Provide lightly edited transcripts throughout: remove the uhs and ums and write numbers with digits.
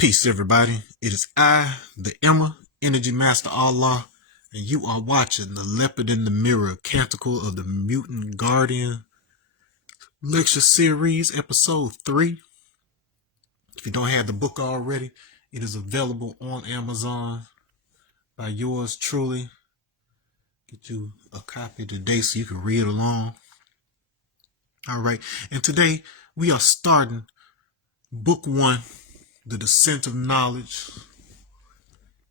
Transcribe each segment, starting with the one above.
Peace, everybody. It is I, the Emma, Energy Master Allah, and you are watching the Leopard in the Mirror, Canticle of the Mutant Guardian Lecture Series, Episode 3. If you don't have the book already, it is available on Amazon by yours truly. Get you a copy today so you can read along. Alright, and today we are starting Book 1, The Descent of Knowledge,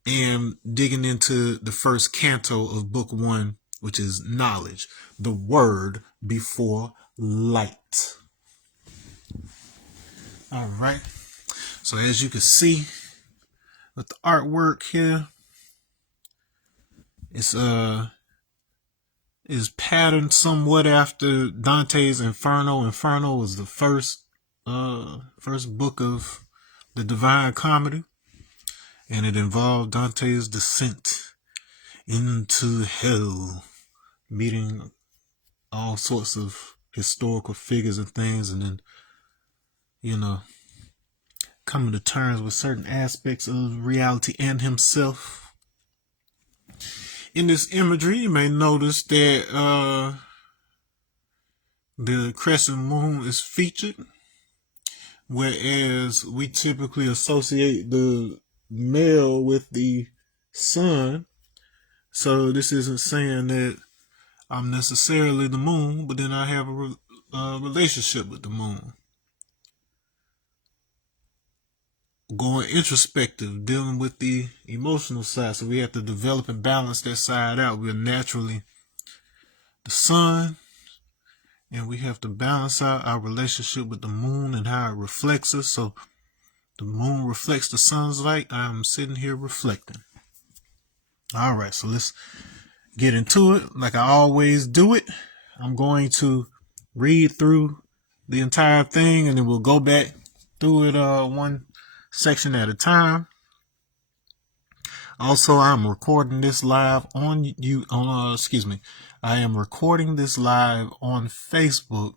and digging into the first canto of Book 1, which is Knowledge, the Word before Light. Alright, so as you can see with the artwork here, it's is patterned somewhat after Dante's Inferno. Inferno was the first book of the Divine Comedy, and it involved Dante's descent into hell, meeting all sorts of historical figures and things, and then, coming to terms with certain aspects of reality and himself. In this imagery, you may notice that the crescent moon is featured, whereas we typically associate the male with the sun. So this isn't saying that I'm necessarily the moon, but then I have a relationship with the moon. Going introspective, dealing with the emotional side. So we have to develop and balance that side out. We're naturally the sun, and we have to balance out our relationship with the moon and how it reflects us. So the moon reflects the sun's light. I'm sitting here reflecting. All right, so let's get into it. Like I always do it, I'm going to read through the entire thing, and then we'll go back through it one section at a time. Also, I'm recording this live on I am recording this live on Facebook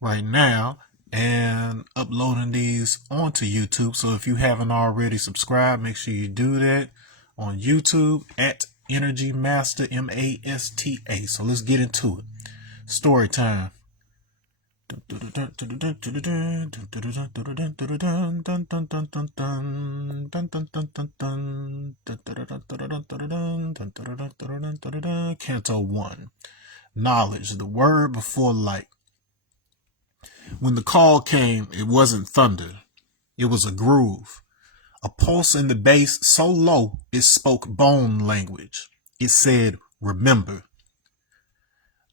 right now and uploading these onto YouTube. So if you haven't already subscribed, make sure you do that on YouTube at Energy Master, Masta. So let's get into it. Story time. Canto I. Knowledge, the word before light. When the call came, it wasn't thunder. It was a groove. A pulse in the bass so low it spoke bone language. It said, remember.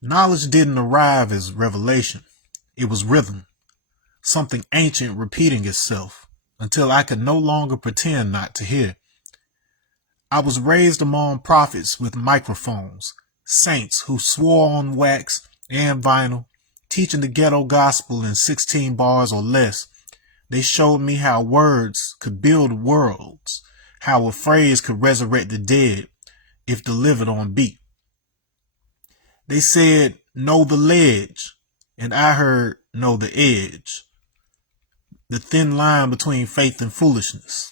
Knowledge didn't arrive as revelation. It was rhythm, something ancient repeating itself, until I could no longer pretend not to hear. I was raised among prophets with microphones, saints who swore on wax and vinyl, teaching the ghetto gospel in 16 bars or less. They showed me how words could build worlds, how a phrase could resurrect the dead if delivered on beat. They said, know the ledge, and I heard, know the edge. The thin line between faith and foolishness,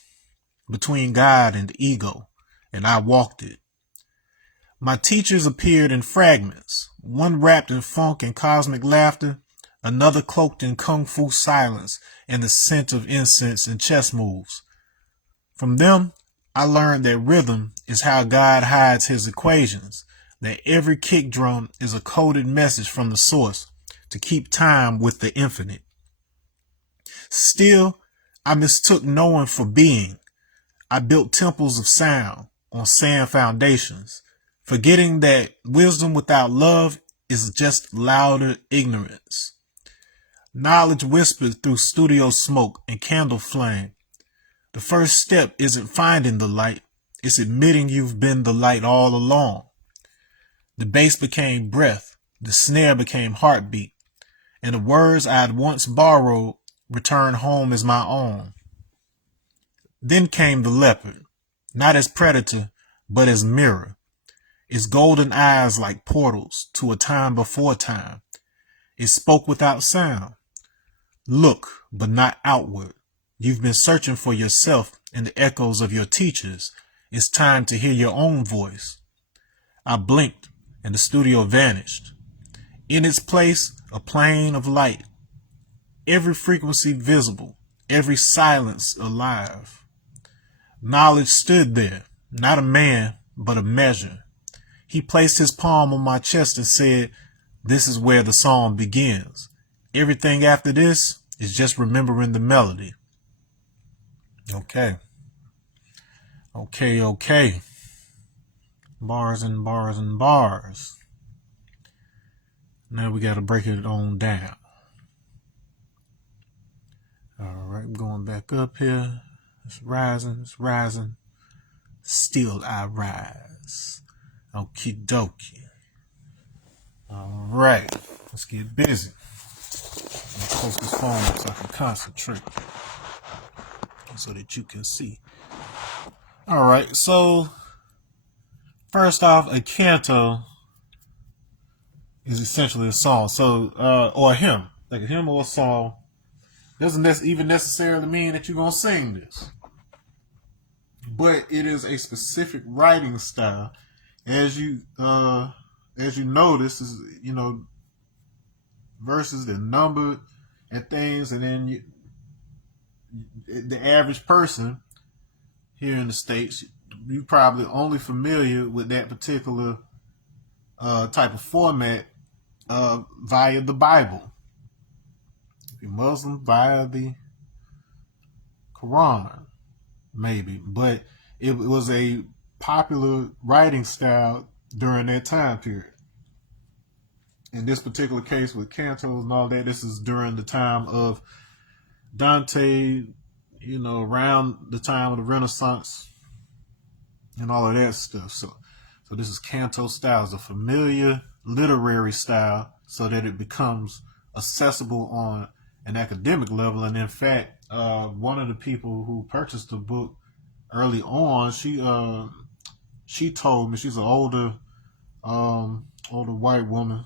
between God and ego, and I walked it. My teachers appeared in fragments, one wrapped in funk and cosmic laughter, another cloaked in kung fu silence and the scent of incense and chess moves. From them, I learned that rhythm is how God hides his equations, that every kick drum is a coded message from the source to keep time with the infinite. Still, I mistook knowing for being. I built temples of sound on sand foundations, forgetting that wisdom without love is just louder ignorance. Knowledge whispered through studio smoke and candle flame. The first step isn't finding the light, it's admitting you've been the light all along. The bass became breath, the snare became heartbeat, and the words I'd once borrowed returned home as my own. Then came the leopard, not as predator, but as mirror, its golden eyes like portals to a time before time. It spoke without sound. Look, but not outward. You've been searching for yourself in the echoes of your teachers. It's time to hear your own voice. I blinked and the studio vanished. In its place, a plane of light. Every frequency visible, every silence alive. Knowledge stood there, not a man, but a measure. He placed his palm on my chest and said, "This is where the song begins. Everything after this is just remembering the melody." Okay. Okay. Bars and bars and bars. Now we got to break it on down. All right, I'm going back up here. It's rising. Still I rise. Okie dokie. All right, let's get busy. Let's close this phone so I can concentrate so that you can see. All right, so first off, a canto is essentially a song. So, or a hymn, like a hymn or a song, doesn't even necessarily mean that you're gonna sing this, but it is a specific writing style. As you notice, is verses that numbered and things, and then the average person here in the States, you're probably only familiar with that particular type of format via the Bible. If you're Muslim, via the Quran, maybe. But it was a popular writing style during that time period. In this particular case with cantos and all that, this is during the time of Dante, around the time of the Renaissance and all of that stuff. So this is canto style. It's a familiar literary style so that it becomes accessible on an academic level. And in fact, one of the people who purchased the book early on, she told me, she's an older white woman,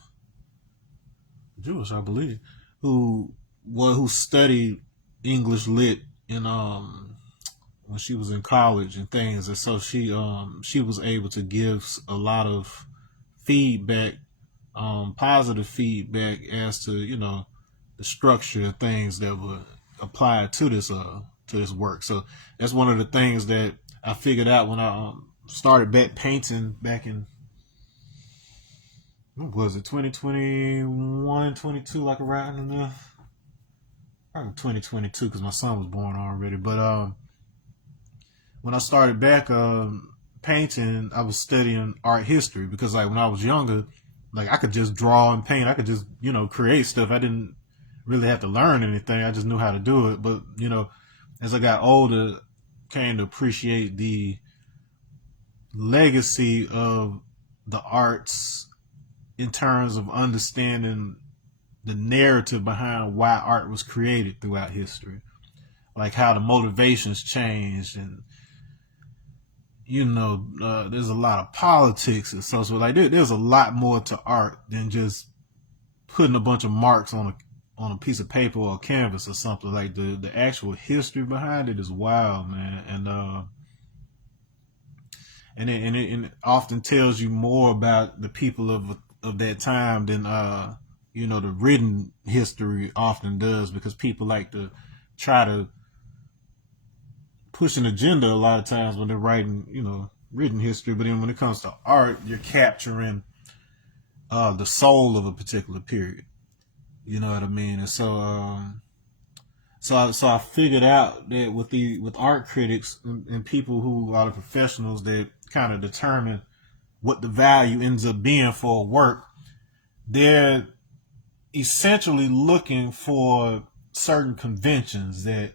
Jewish, I believe, who studied English lit in when she was in college and things, and so she was able to give a lot of feedback, positive feedback as to the structure of things that were applied to this work. So that's one of the things that I figured out when I started back painting back in, what was it, 2021, 22, like around in there? Probably 2022 because my son was born already. But when I started back painting, I was studying art history because, like, when I was younger, like, I could just draw and paint. I could just, create stuff. I didn't really have to learn anything. I just knew how to do it. But, as I got older, came to appreciate the legacy of the arts in terms of understanding the narrative behind why art was created throughout history, like how the motivations changed, and there's a lot of politics and so like there's a lot more to art than just putting a bunch of marks on a piece of paper or a canvas or something. Like the actual history behind it is wild, man, and it often tells you more about the people of that time than the written history often does, because people like to try to push an agenda a lot of times when they're writing written history. But then when it comes to art, you're capturing the soul of a particular period. You know what I mean? And so I figured out that with art critics and people who are the professionals that kind of determine what the value ends up being for a work, they're essentially looking for certain conventions that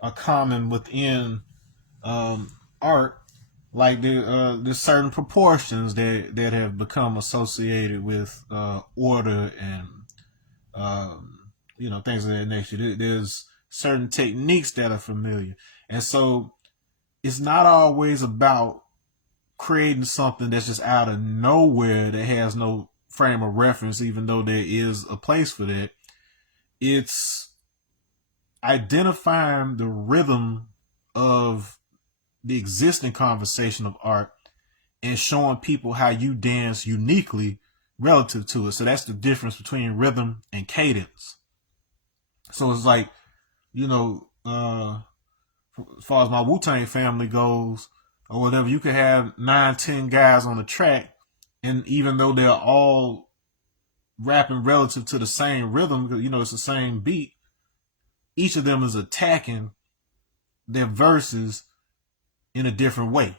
are common within art, like there's certain proportions that have become associated with order and things of that nature. There's certain techniques that are familiar, and so it's not always about creating something that's just out of nowhere that has no frame of reference, even though there is a place for that. It's identifying the rhythm of the existing conversation of art and showing people how you dance uniquely relative to it. So that's the difference between rhythm and cadence. So it's like, as far as my Wu-Tang family goes or whatever, you could have 9, 10 guys on the track, and even though they're all rapping relative to the same rhythm, it's the same beat, each of them is attacking their verses in a different way.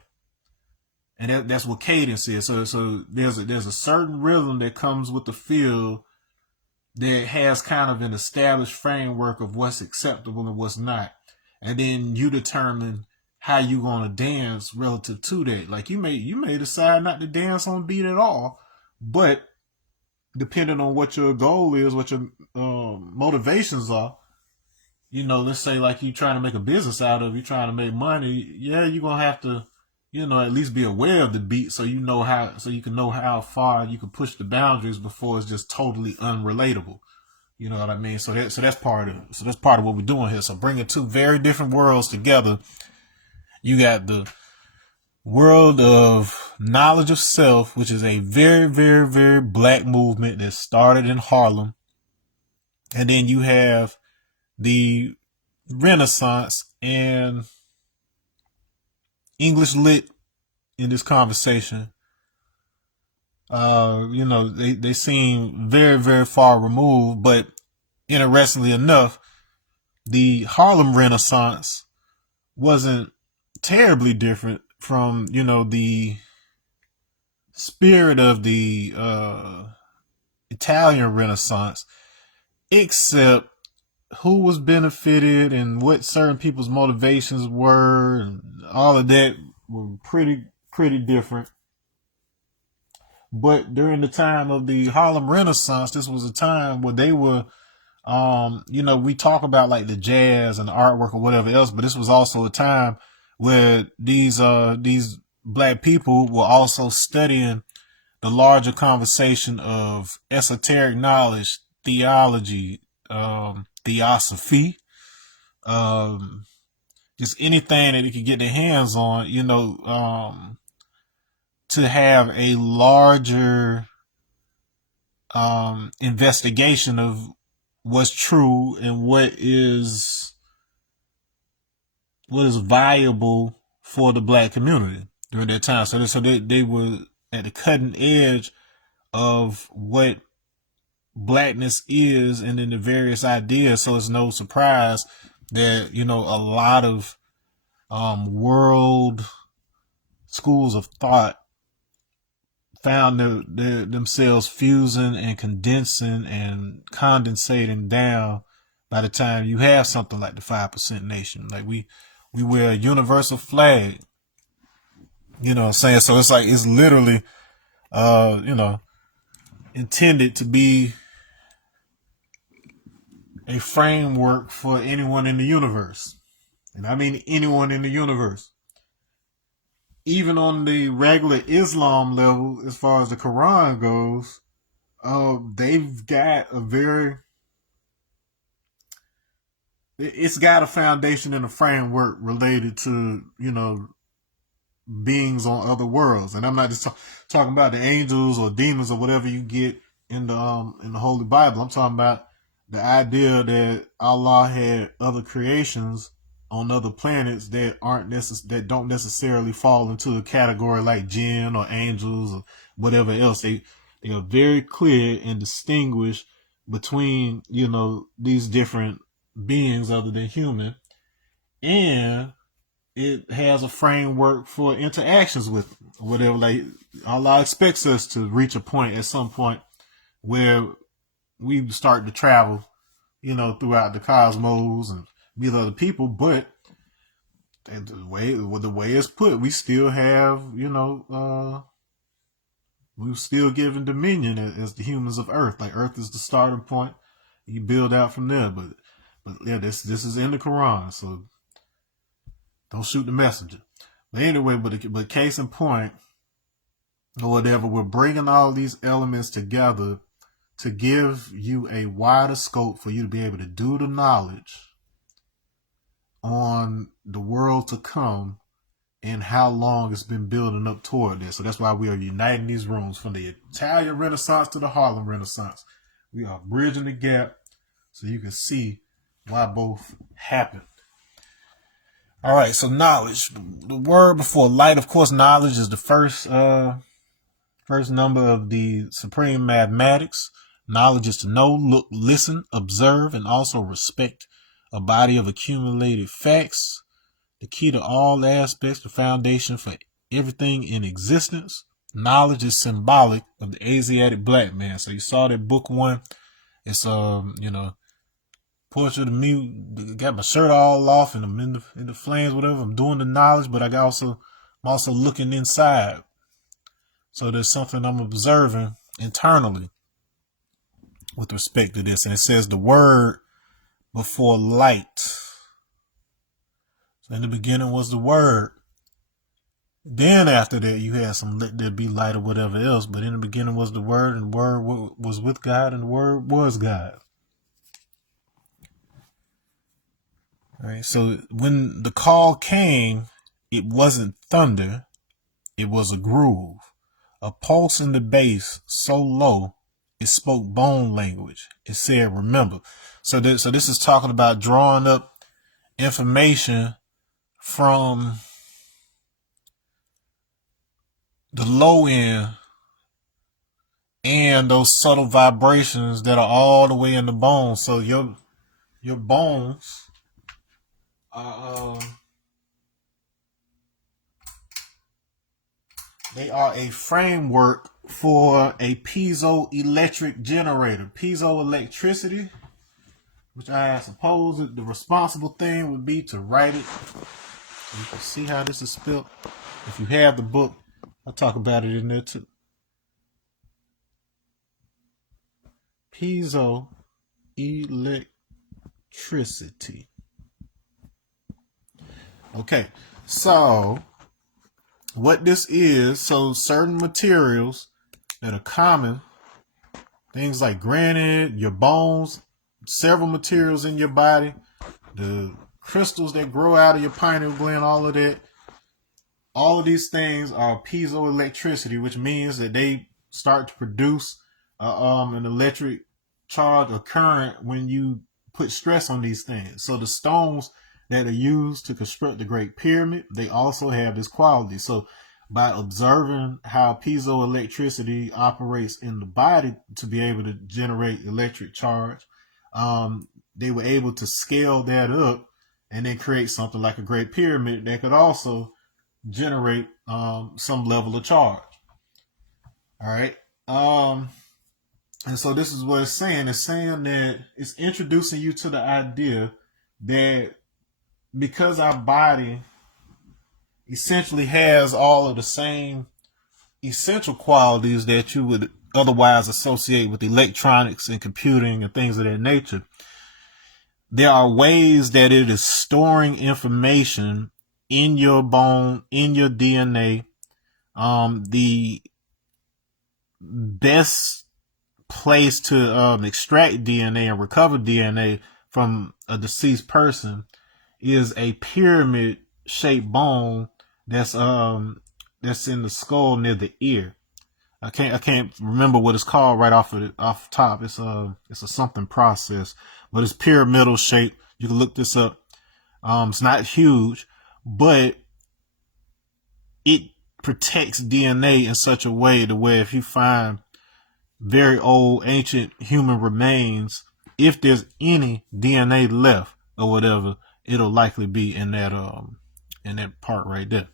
And that's what cadence is. So there's a certain rhythm that comes with the feel that has kind of an established framework of what's acceptable and what's not. And then you determine how you gonna dance relative to that. Like you may decide not to dance on beat at all, but depending on what your goal is, what your motivations are, let's say like you trying to make a business out of, you trying to make money, yeah, you're gonna have to, at least be aware of the beat so you can know how far you can push the boundaries before it's just totally unrelatable. You know what I mean? So that's part of what we're doing here. So bringing two very different worlds together. You got the world of knowledge of self, which is a very, very, very black movement that started in Harlem. And then you have the Renaissance and English lit in this conversation. They seem very, very far removed, but interestingly enough, the Harlem Renaissance wasn't terribly different from, the spirit of the Italian Renaissance, except who was benefited and what certain people's motivations were, and all of that were pretty different. But during the time of the Harlem Renaissance, this was a time where they were, we talk about like the jazz and the artwork or whatever else, but this was also a time where these black people were also studying the larger conversation of esoteric knowledge, theology, theosophy, just anything that they could get their hands on, to have a larger investigation of what's true and what is viable for the black community during that time. So they were at the cutting edge of what blackness is and in the various ideas. So it's no surprise that, a lot of world schools of thought found themselves fusing and condensing and condensating down by the time you have something like the 5% Nation. Like we wear a universal flag, you know what I'm saying? So it's like, it's literally, intended to be a framework for anyone in the universe. And I mean anyone in the universe. Even on the regular Islam level, as far as the Quran goes, they've got it's got a foundation and a framework related to, beings on other worlds. And I'm not just talking about the angels or demons or whatever you get in the Holy Bible. I'm talking about the idea that Allah had other creations on other planets that that don't necessarily fall into a category like jinn or angels or whatever else. They are very clear and distinguish between, these different beings other than human, and it has a framework for interactions with them, whatever. Like Allah expects us to reach a point at some point where we start to travel, throughout the cosmos and meet other people. But the way it's put, we still have, we're still given dominion as the humans of Earth. Like Earth is the starting point. You build out from there. But yeah, this is in the Quran, so don't shoot the messenger. But anyway, but case in point, or whatever, we're bringing all these elements together to give you a wider scope for you to be able to do the knowledge on the world to come and how long it's been building up toward this. So that's why we are uniting these rooms from the Italian Renaissance to the Harlem Renaissance. We are bridging the gap so you can see why both happened. All right, so knowledge, the word before light. Of course, knowledge is the first number of the supreme mathematics. Knowledge is to know, look, listen, observe, and also respect a body of accumulated facts. The key to all aspects, the foundation for everything in existence. Knowledge is symbolic of the Asiatic black man. So you saw that book one. It's portrait of me. Got my shirt all off and I'm in the flames, whatever. I'm doing the knowledge, but I'm also looking inside. So there's something I'm observing internally with respect to this. And it says the word before light. So in the beginning was the word. Then after that, you had some let there be light or whatever else. But in the beginning was the word, and the word was with God, and the word was God. All right. So when the call came, it wasn't thunder. It was a groove. A pulse in the bass so low, it spoke bone language. It said, remember. So this is talking about drawing up information from the low end and those subtle vibrations that are all the way in the bones. So your bones are they are a framework for a piezoelectric generator. Piezoelectricity, which I suppose the responsible thing would be to write it. You can see how this is spelled. If you have the book, I'll talk about it in there too. Piezoelectricity. Okay, so what this is, so certain materials that are common, things like granite, your bones, several materials in your body, the crystals that grow out of your pineal gland, all of that, all of these things are piezoelectricity, which means that they start to produce an electric charge or current when you put stress on these things. So the stones that are used to construct the Great Pyramid, they also have this quality. So by observing how piezoelectricity operates in the body to be able to generate electric charge, they were able to scale that up and then create something like a Great Pyramid that could also generate some level of charge. All right. And so this is what it's saying. It's saying that it's introducing you to the idea that because our body essentially has all of the same essential qualities that you would otherwise associate with electronics and computing and things of that nature, there are ways that it is storing information in your bone, in your DNA. The best place to extract DNA and recover DNA from a deceased person is a pyramid-shaped bone that's in the skull near the ear. I can't remember what it's called right off top. It's a something process, but it's pyramidal shape. You can look this up. It's not huge, but it protects DNA in such a way to where if you find very old ancient human remains, if there's any DNA left or whatever, it'll likely be in that part right there,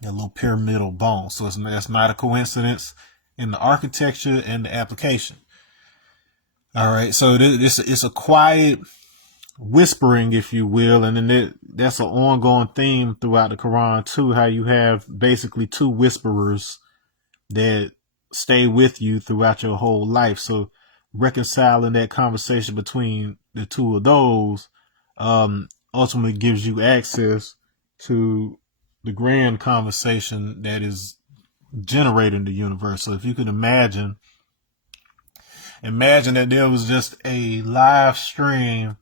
that little pyramidal bone. So that's not a coincidence in the architecture and the application. All right, so it's a quiet whispering, if you will, and then that's an ongoing theme throughout the Quran too, how you have basically two whisperers that stay with you throughout your whole life. So reconciling that conversation between the two of those ultimately gives you access to the grand conversation that is generating the universe. So if you could imagine that there was just a live stream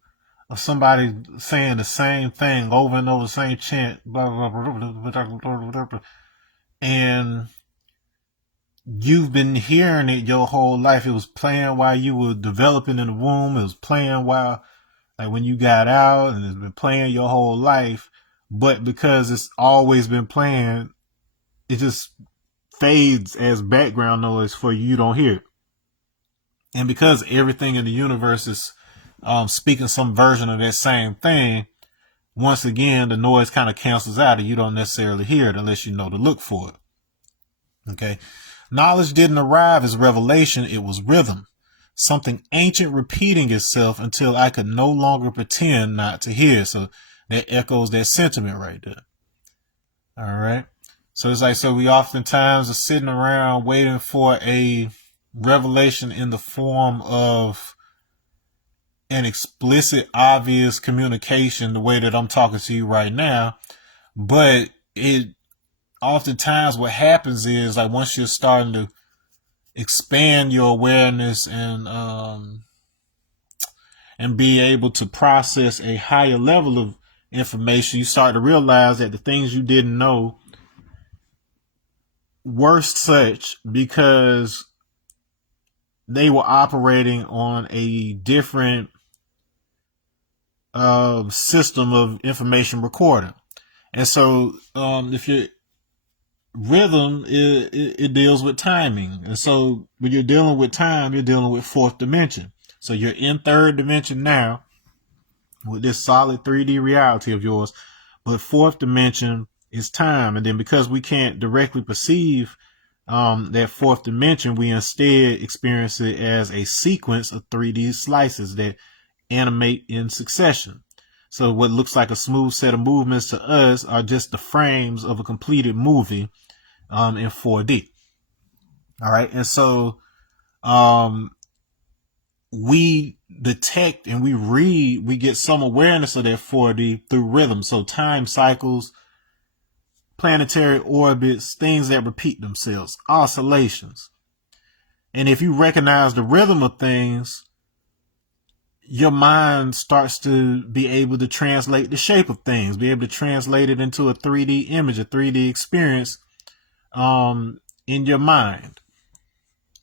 of somebody saying the same thing over and over, the same chant, blah, blah, blah, and you've been hearing it your whole life. It was playing while you were developing in the womb. It was playing while, like, when you got out, and it's been playing your whole life. But because it's always been playing, it just fades as background noise for you. You don't hear it. And because everything in the universe is speaking some version of that same thing, once again, the noise kind of cancels out and you don't necessarily hear it unless you know to look for it. Okay. Knowledge didn't arrive as revelation. It was rhythm. Something ancient repeating itself until I could no longer pretend not to hear. So that echoes that sentiment right there. All right. So it's like, so we oftentimes are sitting around waiting for a revelation in the form of an explicit, obvious communication, the way that I'm talking to you right now. But it oftentimes what happens is, like, once you're starting to expand your awareness and be able to process a higher level of information, you start to realize that the things you didn't know were such because they were operating on a different system of information recording. And so if your rhythm, it deals with timing. And so when you're dealing with time, you're dealing with fourth dimension. So you're in third dimension now with this solid 3D reality of yours. But fourth dimension is time. And then because we can't directly perceive that fourth dimension, we instead experience it as a sequence of 3D slices that animate in succession. So what looks like a smooth set of movements to us are just the frames of a completed movie in 4D. All right. And so we detect and we get some awareness of that 4D through rhythm. So time cycles, planetary orbits, things that repeat themselves, oscillations. And if you recognize the rhythm of things, your mind starts to be able to translate the shape of things, be able to translate it into a 3D image, a 3D experience in your mind.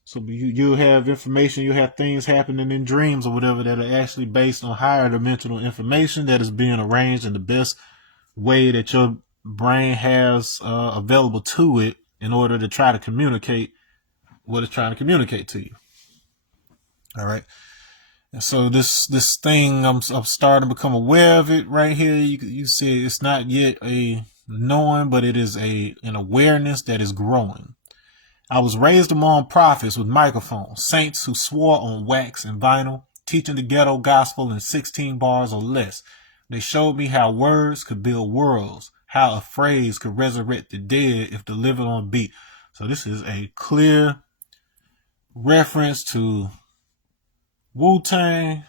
So you have information, you have things happening in dreams or whatever that are actually based on higher dimensional information that is being arranged in the best way that your brain has available to it in order to try to communicate what it's trying to communicate to you. All right. And so this thing, I'm starting to become aware of it right here. You see, it's not yet a knowing, but it is an awareness that is growing. I was raised among prophets with microphones, saints who swore on wax and vinyl, teaching the ghetto gospel in 16 bars or less. They showed me how words could build worlds, how a phrase could resurrect the dead if delivered on beat. So this is a clear reference to Wu-Tang,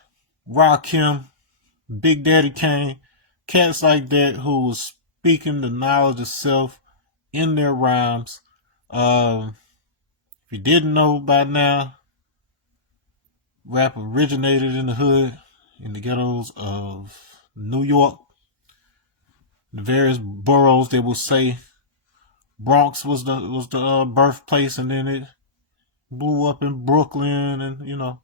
Rakim, Big Daddy Kane, cats like that who was speaking the knowledge of self in their rhymes. If you didn't know by now, rap originated in the hood, in the ghettos of New York, the various boroughs. They will say Bronx was the birthplace, and then it blew up in Brooklyn, and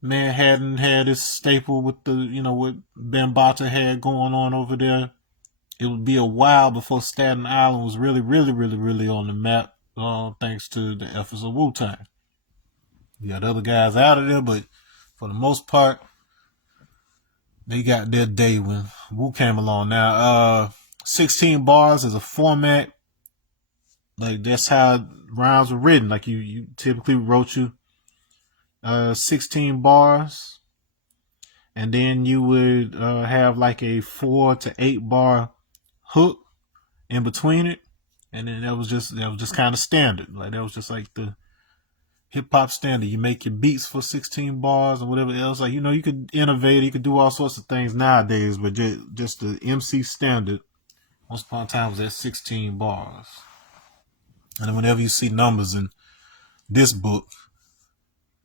Manhattan had its staple with what Bambaataa had going on over there. It would be a while before Staten Island was really, really, really, really on the map, thanks to the efforts of Wu-Tang. You got other guys out of there, but for the most part, they got their day when Wu came along. Now, 16 bars is a format. Like, that's how rhymes were written. Like, you typically wrote 16 bars, and then you would have like a 4 to 8 bar hook in between it, and then that was just kind of standard. Like, that was just like the hip hop standard. You make your beats for 16 bars or whatever else. Like, you could innovate, you could do all sorts of things nowadays, but just the MC standard once upon a time was at 16 bars. And then whenever you see numbers in this book,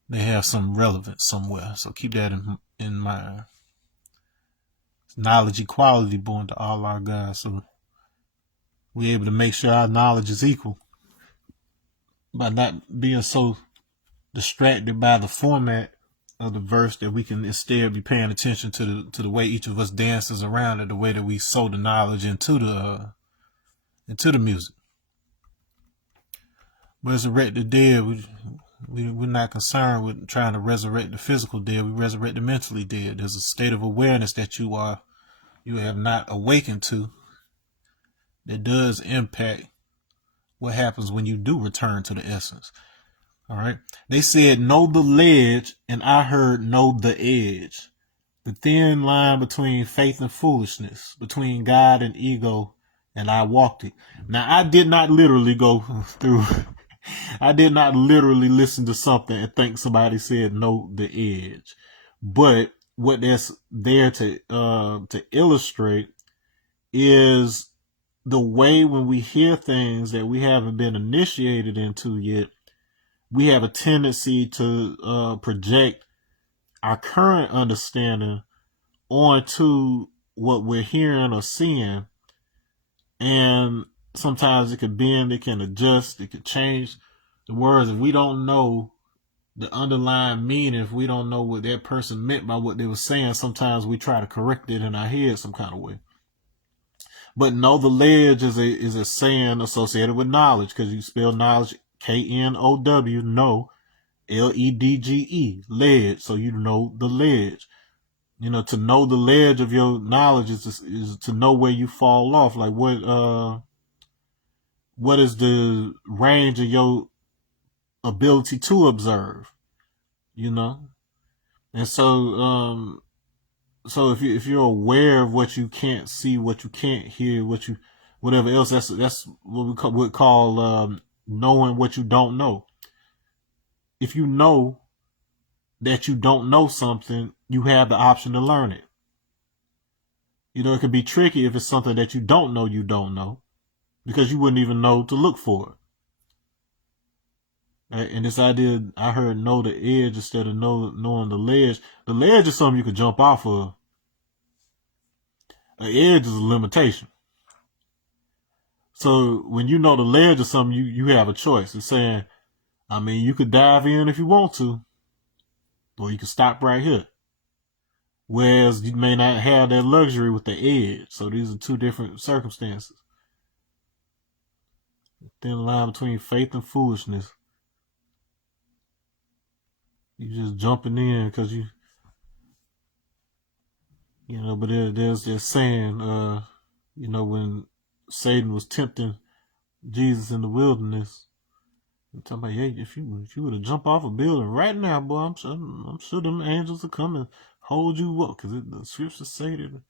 they have some relevance somewhere. So keep that in mind. It's knowledge equality born to all our God. So we're able to make sure our knowledge is equal by not being so distracted by the format of the verse that we can instead be paying attention to the way each of us dances around it, the way that we sow the knowledge into the music. Resurrect the dead. We're not concerned with trying to resurrect the physical dead. We resurrect the mentally dead. There's a state of awareness that you have not awakened to that does impact what happens when you do return to the essence. All right. They said, know the ledge, and I heard know the edge. The thin line between faith and foolishness, between God and ego, and I walked it. Now, I did not literally go through, I did not literally listen to something and think somebody said know the edge. But what that's there to illustrate is the way when we hear things that we haven't been initiated into yet, we have a tendency to project our current understanding onto what we're hearing or seeing. And sometimes it can bend, it can adjust, it can change the words. If we don't know the underlying meaning, if we don't know what that person meant by what they were saying, sometimes we try to correct it in our head some kind of way. But know the ledge is a saying associated with knowledge, because you spell knowledge K-N-O-W, know, L-E-D-G-E, ledge. So you know the ledge. You know, to know the ledge of your knowledge is to know where you fall off. Like what is the range of your ability to observe, you know? And so if you're aware of what you can't see, what you can't hear, whatever else, that's what we would call knowing what you don't know. If you know that you don't know something, you have the option to learn it. You know, it can be tricky if it's something that you don't know, because you wouldn't even know to look for it. And this idea, I heard know the edge instead of knowing the ledge. The ledge is something you could jump off of. An edge is a limitation. So when you know the ledge is something, you have a choice. It's saying, I mean, you could dive in if you want to, or you can stop right here. Whereas you may not have that luxury with the edge. So these are two different circumstances. Thin line between faith and foolishness. You just jumping in because you know, but there's this saying, you know, when Satan was tempting Jesus in the wilderness, I'm talking about, hey, if you were to jump off a building right now, boy, I'm sure them angels will come and hold you up, because the scriptures say that it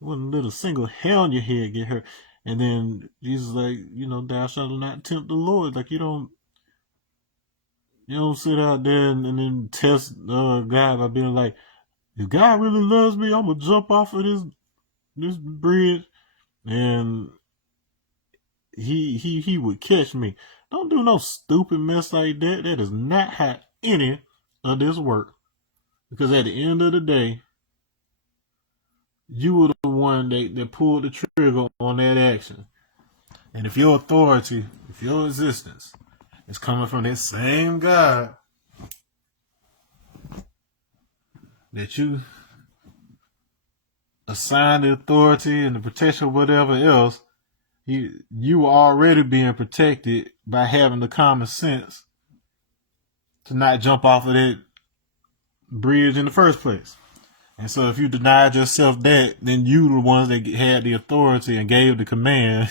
wouldn't let a single hair on your head get hurt. And then Jesus, like, you know, thou shalt not tempt the Lord. Like, you don't sit out there and then test God by being like, if God really loves me, I'm gonna jump off of this bridge and he would catch me. Don't do no stupid mess like that. That is not how any of this work. Because at the end of the day, you were the one that pulled the trigger on that action. And if your authority, if your existence is coming from that same God that you assigned the authority and the protection, whatever else, you are already being protected by having the common sense to not jump off of that bridge in the first place. And so if you denied yourself that, then you were the ones that had the authority and gave the command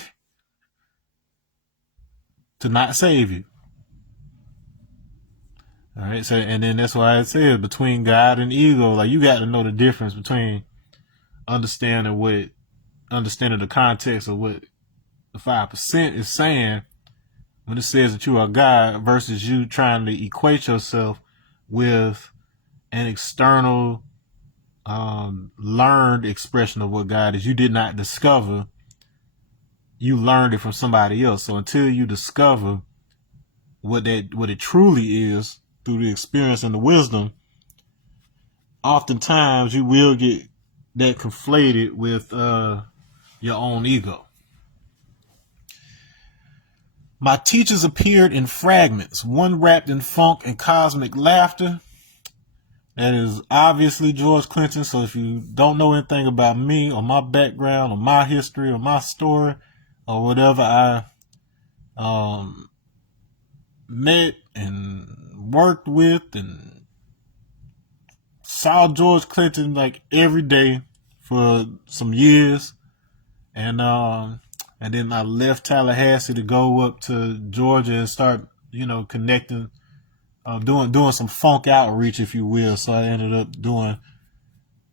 to not save you. All right. So, and then that's why it says between God and ego, like, you got to know the difference between understanding the context of what the 5% is saying when it says that you are God, versus you trying to equate yourself with an external learned expression of what God is. You did not discover, you learned it from somebody else. So until you discover what it truly is through the experience and the wisdom, oftentimes you will get that conflated with your own ego. My teachers appeared in fragments, one wrapped in funk and cosmic laughter. That is obviously George Clinton. So if you don't know anything about me or my background or my history or my story or whatever, I met and worked with and saw George Clinton like every day for some years. And then I left Tallahassee to go up to Georgia and start, connecting, doing some funk outreach, if you will. So I ended up doing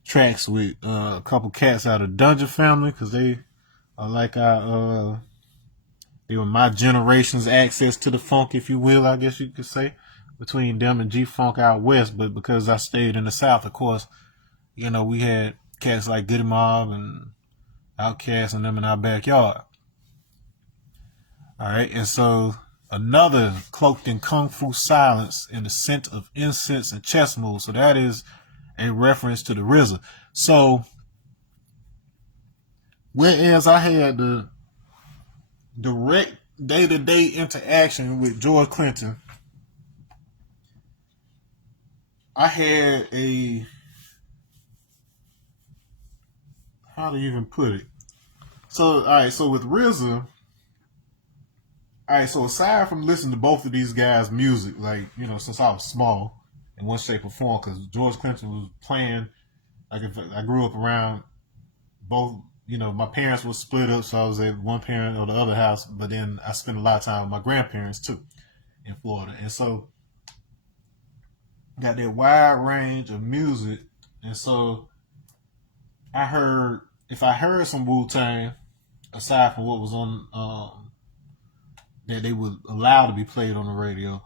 tracks with a couple cats out of Dungeon Family because they are like they were my generation's access to the funk, if you will, I guess you could say, between them and G-Funk out west. But because I stayed in the South, of course, we had cats like Goody Mob and Outkast and them in our backyard. All right, and so another cloaked in kung fu silence and the scent of incense and chess moves. So that is a reference to the RZA. So whereas I had the direct day-to-day interaction with George Clinton, I had how to even put it? So, all right, so with RZA, all right, so aside from listening to both of these guys' music, like, since I was small in one shape or form, because George Clinton was playing, like, if I grew up around both, my parents were split up, so I was at one parent or the other house, but then I spent a lot of time with my grandparents, too, in Florida. And so, got that wide range of music, and so if I heard some Wu-Tang, aside from what was on, that they would allow to be played on the radio,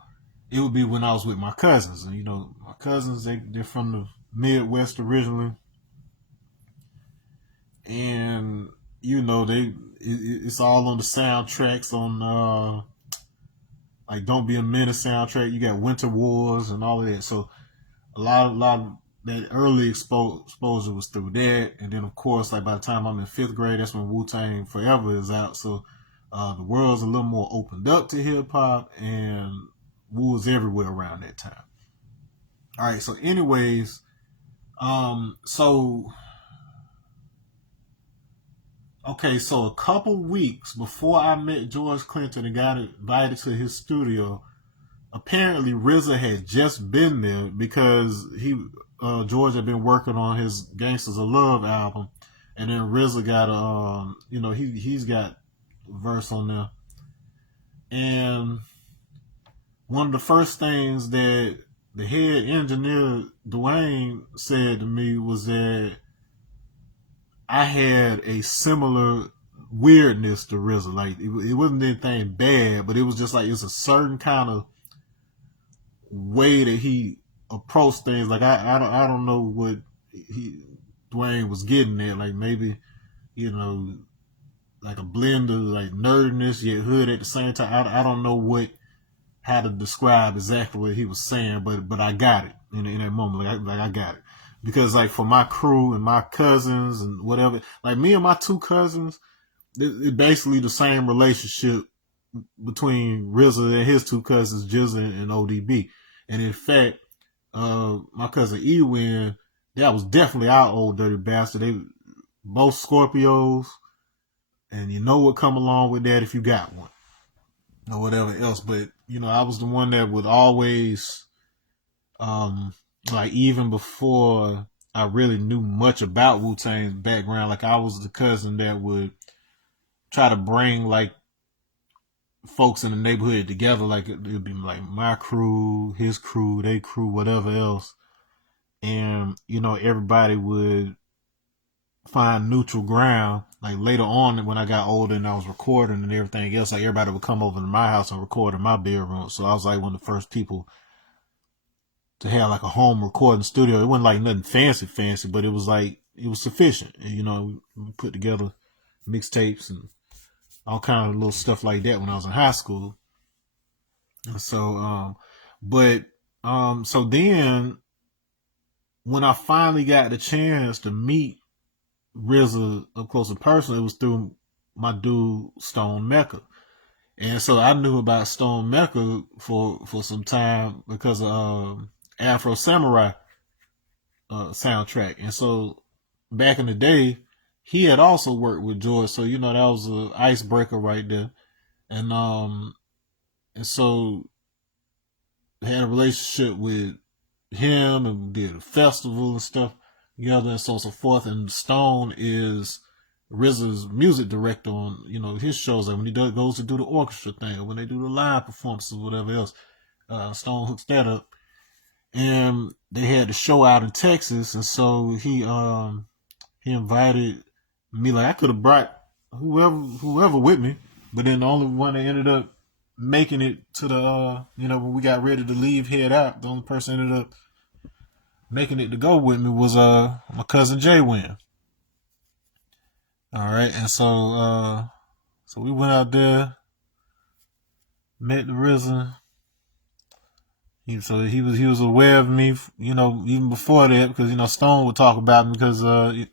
it would be when I was with my cousins. And my cousins, they're from the Midwest originally, and it's all on the soundtracks on like Don't Be a Menace soundtrack. You got Winter Wars and all of that. So a lot of that early exposure was through that, and then of course, like by the time I'm in 5th grade, that's when Wu-Tang Forever is out. So the world's a little more opened up to hip hop, and Wu was everywhere around that time. All right, so anyways, so a couple weeks before I met George Clinton and got invited to his studio, apparently RZA had just been there because George had been working on his Gangsters of Love album, and then RZA got he's got verse on there. And one of the first things that the head engineer, Dwayne, said to me was that I had a similar weirdness to RZA. Like, it wasn't anything bad, but it was just like, it's a certain kind of way that he approached things. Like, I don't know what Dwayne was getting at. Like, maybe, like a blend of like nerdiness yet hood at the same time. I don't know how to describe exactly what he was saying, but I got it in that moment. Like I got it, because like for my crew and my cousins and whatever, like me and my 2 cousins, it's basically the same relationship between RZA and his 2 cousins, Jizza and ODB. And in fact, my cousin Ewin, that was definitely our old dirty bastard. They both Scorpios. And you know what come along with that if you got one or whatever else. But, I was the one that would always, like even before I really knew much about Wu-Tang's background, like I was the cousin that would try to bring like folks in the neighborhood together. Like it'd be like my crew, his crew, their crew, whatever else. And, everybody would find neutral ground. Like later on when I got older and I was recording and everything else, like everybody would come over to my house and record in my bedroom. So I was like one of the first people to have like a home recording studio. It wasn't like nothing fancy, but it was sufficient. And, we put together mixtapes and all kind of little stuff like that when I was in high school. And so, so then when I finally got the chance to meet RZA up close and personal, it was through my dude Stone Mecca. And so I knew about Stone Mecca for some time because of Afro Samurai soundtrack. And so back in the day, he had also worked with George, so that was an icebreaker right there. And and so had a relationship with him and did a festival and stuff together and so on and so forth. And Stone is RZA's music director on his shows, like when he goes to do the orchestra thing or when they do the live performances or whatever else. Stone hooks that up, and they had the show out in Texas, and so he invited me. Like I could have brought whoever with me, but then the only one that ended up making it to the when we got ready to leave, head out, the only person ended up making it to go with me was my cousin Jay Wynn. All right, and so we went out there, met the RZA. He was aware of me, even before that, because Stone would talk about me because RZA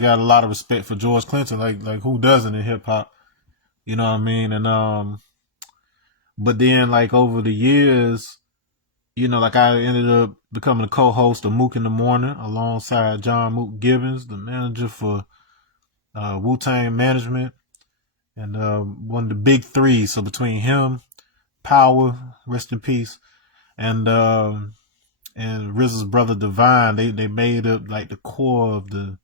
got a lot of respect for George Clinton, like who doesn't in hip hop, you know what I mean? And but then like over the years, like I ended up becoming a co-host of Mook in the Morning alongside John Mook Gibbons, the manager for Wu-Tang Management, and one of the big three. So between him, Power, rest in peace, and RZA's brother Divine, they made up like the core of the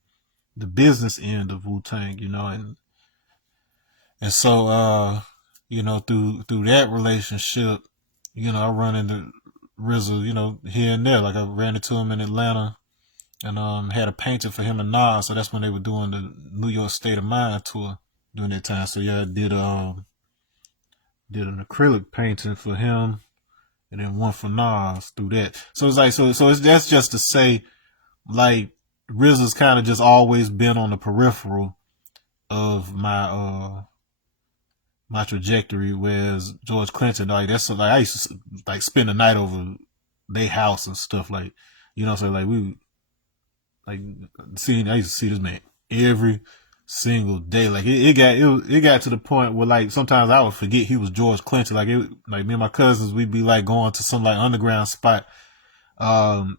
business end of Wu-Tang, and so through that relationship, I run into RZA, here and there. Like I ran into him in Atlanta and had a painting for him and Nas. So that's when they were doing the New York State of Mind tour during that time. So yeah, I did an acrylic painting for him and then one for Nas through that. So it's like that's just to say, like, RZA's kind of just always been on the peripheral of my trajectory, whereas George Clinton, like that's like I used to like spend the night over their house and stuff, like so like we like I used to see this man every single day. Like it got to the point where like sometimes I would forget he was George Clinton. Like me and my cousins, we'd be like going to some like underground spot to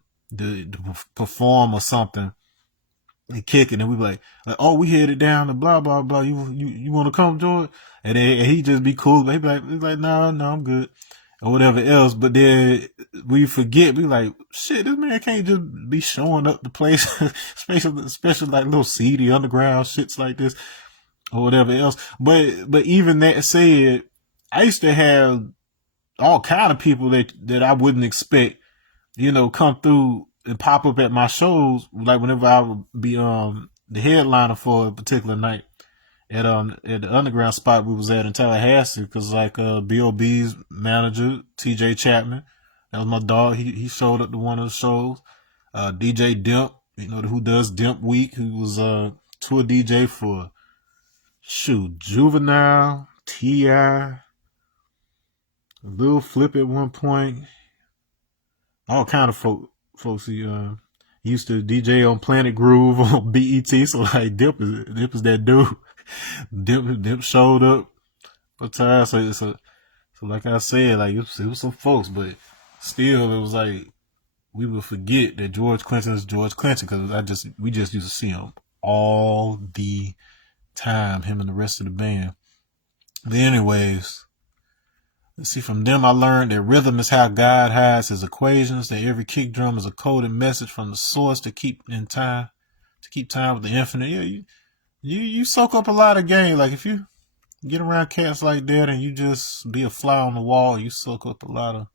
perform or something and kicking, and we be like, oh, we headed down to blah blah blah. You want to come, George? And then he just be cool. But he's like, no, I'm good, or whatever else. But then we forget. We like, shit, this man can't just be showing up the place, especially like little seedy underground shits like this or whatever else. But even that said, I used to have all kind of people that I wouldn't expect, come through and pop up at my shows, like whenever I would be the headliner for a particular night at the underground spot we was at in Tallahassee, because like B.O.B.'s manager, T.J. Chapman, that was my dog, he showed up to one of the shows. DJ Dimp, who does Dimp Week, who was tour DJ for Juvenile, T.I., Lil Flip at one point, all kind of folks. He used to DJ on Planet Groove on BET. So like Dip is that dude. Dip showed up for time. So like I said, like it was some folks, but still it was like we would forget that George Clinton is George Clinton, because we just used to see him all the time, him and the rest of the band. But anyways, let's see, from them I learned that rhythm is how God hides his equations, that every kick drum is a coded message from the source to keep time with the infinite. Yeah, you soak up a lot of game. Like if you get around cats like that and you just be a fly on the wall, you soak up a lot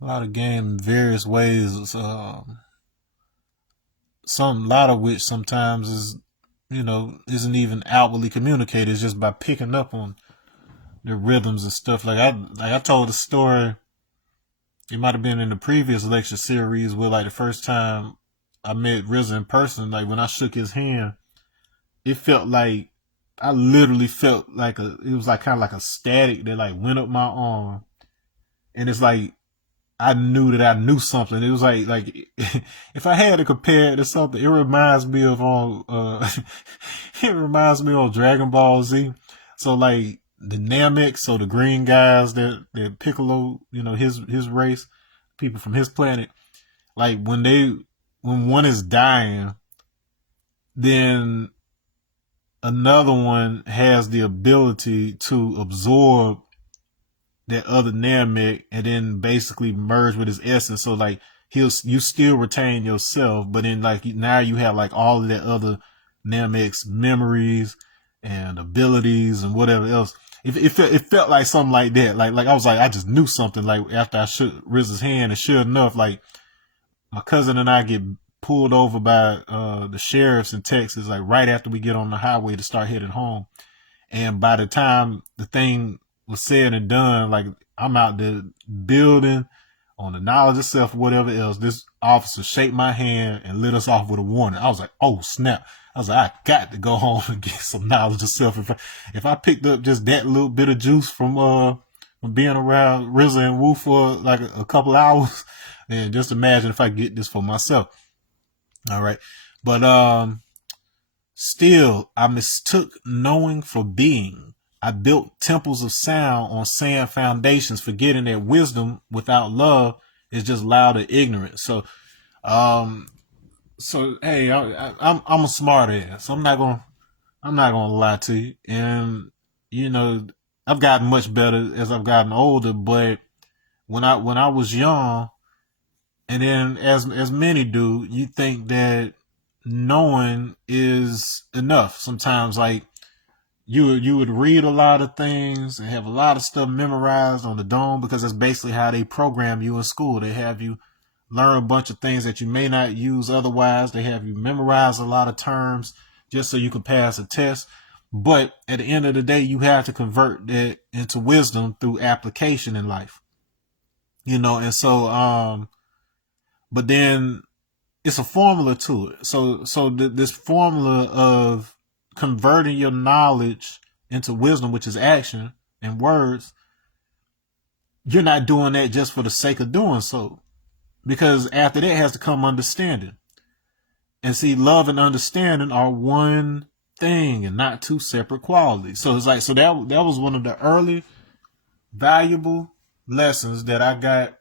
of game in various ways. A lot of which sometimes is, isn't even outwardly communicated. It's just by picking up on the rhythms and stuff. Like I told a story, it might have been in the previous lecture series, where like the first time I met RZA in person, like when I shook his hand, it felt like I literally felt like it was like kind of like a static that like went up my arm, and it's like I knew that I knew something. It was like if I had to compare it to something, it reminds me of it reminds me of Dragon Ball Z. So like the Namex, so the green guys that Piccolo, his race, people from his planet, like when one is dying, then another one has the ability to absorb that other Namek and then basically merge with his essence. So like you still retain yourself, but then like now you have like all of that other Namek's memories and abilities and whatever else. It felt like something like that. Like I was like, I just knew something like after I shook Riz's hand, and sure enough, like my cousin and I get pulled over by the sheriffs in Texas, like right after we get on the highway to start heading home. And by the time the thing was said and done, like I'm out the building on the knowledge of self, or whatever else, this officer shake my hand and lit us off with a warning. I was like, oh snap. I was like, I got to go home and get some knowledge of self. If I picked up just that little bit of juice from being around RZA and Wu for like a couple hours, then just imagine if I get this for myself. All right. But still, I mistook knowing for being. I built temples of sound on sand foundations, forgetting that wisdom without love is just loud and ignorant. Um, so hey, I'm a smart ass. I'm not gonna lie to you. And you know, I've gotten much better as I've gotten older. But when I was young, and then as many do, you think that knowing is enough. Sometimes like you would read a lot of things and have a lot of stuff memorized on the dome, because that's basically how they program you in school. They have you learn a bunch of things that you may not use otherwise. They have you memorize a lot of terms just so you can pass a test. But at the end of the day, you have to convert that into wisdom through application in life. And so but then it's a formula to it. This formula of converting your knowledge into wisdom, which is action and words, you're not doing that just for the sake of doing so, because after that has to come understanding. And see, love and understanding are one thing and not two separate qualities. So it's like, so that was one of the early valuable lessons that I got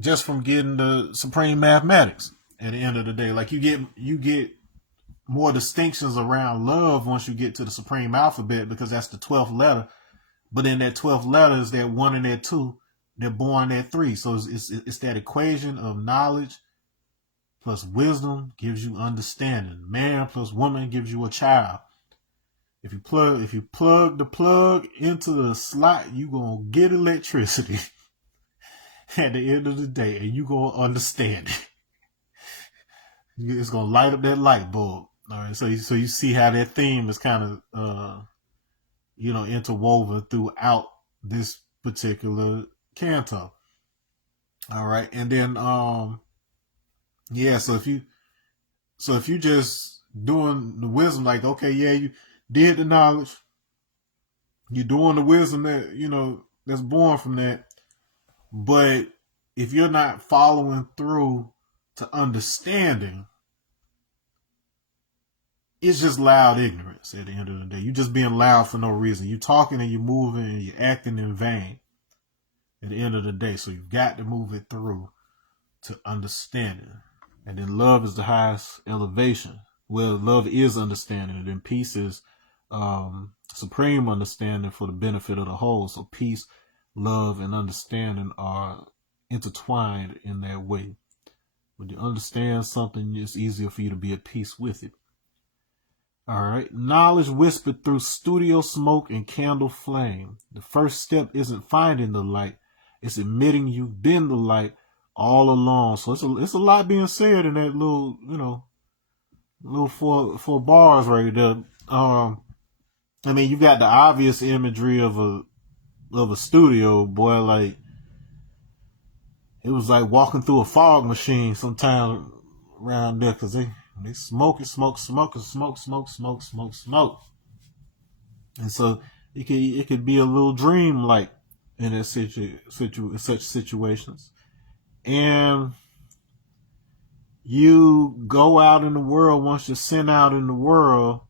just from getting the supreme mathematics. At the end of the day, like you get more distinctions around love once you get to the supreme alphabet, because that's the 12th letter. But in that 12th letter is that 1 and that 2. They're born at 3. So it's that equation of knowledge plus wisdom gives you understanding. Man plus woman gives you a child. If you plug the plug into the slot, you gonna get electricity at the end of the day, and you gonna understand it. It's gonna light up that light bulb. All right, so you see how that theme is kind of interwoven throughout this particular canto. All right, and then yeah, so if you just doing the wisdom, like, okay, yeah, you did the knowledge, you're doing the wisdom that that's born from that, but if you're not following through to understanding, it's just loud ignorance at the end of the day. You're just being loud for no reason. You're talking and you're moving and you're acting in vain at the end of the day. So you've got to move it through to understanding. And then love is the highest elevation. Well, love is understanding, and then peace is supreme understanding for the benefit of the whole. So peace, love, and understanding are intertwined in that way. When you understand something, it's easier for you to be at peace with it. All right. Knowledge whispered through studio smoke and candle flame. The first step isn't finding the light. It's admitting you've been the light all along. So it's a lot being said in that little, little four bars right there. I mean, you got the obvious imagery of a studio, boy, like it was like walking through a fog machine sometime around there, because they smoke. And so it could be a little dream like in such situations. And you go out in the world, once you're sent out in the world,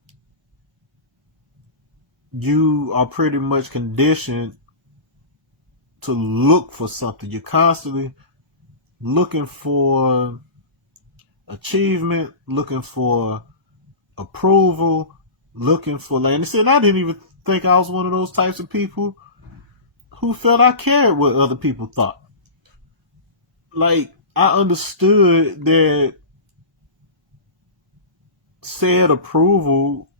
you are pretty much conditioned to look for something. You're constantly looking for achievement, looking for approval, looking for, like, and I said, I didn't even think I was one of those types of people who felt I cared what other people thought. Like, I understood that said approval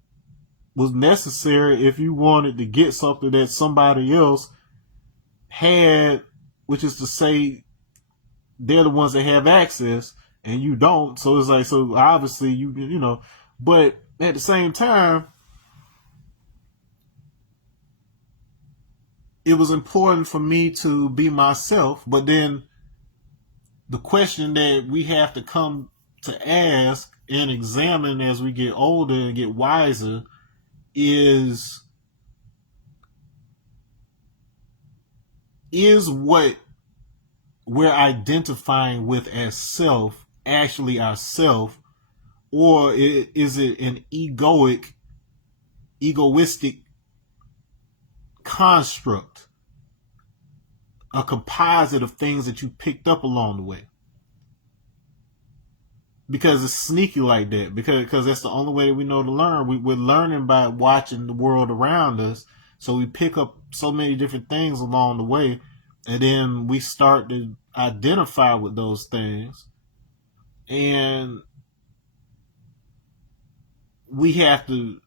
was necessary if you wanted to get something that somebody else had, which is to say they're the ones that have access and you don't. So it's like, so obviously you know, but at the same time, it was important for me to be myself. But then the question that we have to come to ask and examine as we get older and get wiser is what we're identifying with as self actually ourself, or is it an egoistic construct, a composite of things that you picked up along the way? Because it's sneaky like that, because that's the only way that we know to learn. We're learning by watching the world around us, so we pick up so many different things along the way, and then we start to identify with those things, and we have to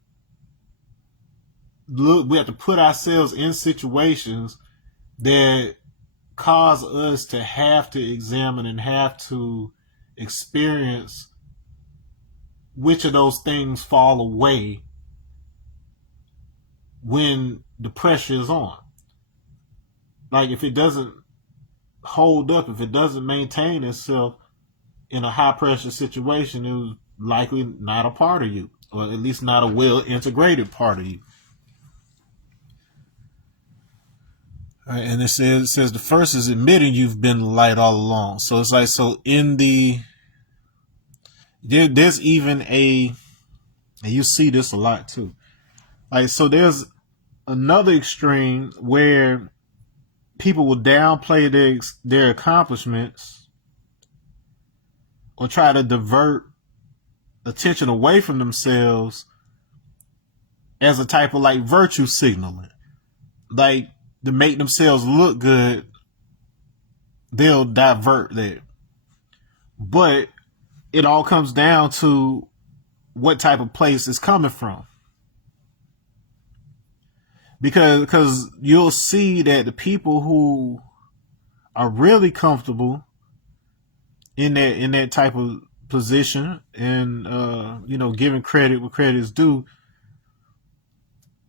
put ourselves in situations that cause us to have to examine and have to experience which of those things fall away when the pressure is on. Like, if it doesn't hold up, if it doesn't maintain itself in a high pressure situation, it was likely not a part of you, or at least not a well integrated part of you. All right, and it says the first is admitting you've been the light all along. So it's like, so in there's even and you see this a lot too. Like, so there's another extreme where people will downplay their accomplishments or try to divert attention away from themselves as a type of like virtue signaling. Like, to make themselves look good, they'll divert that. But it all comes down to what type of place it's coming from. Because you'll see that the people who are really comfortable in that type of position and giving credit where credit is due,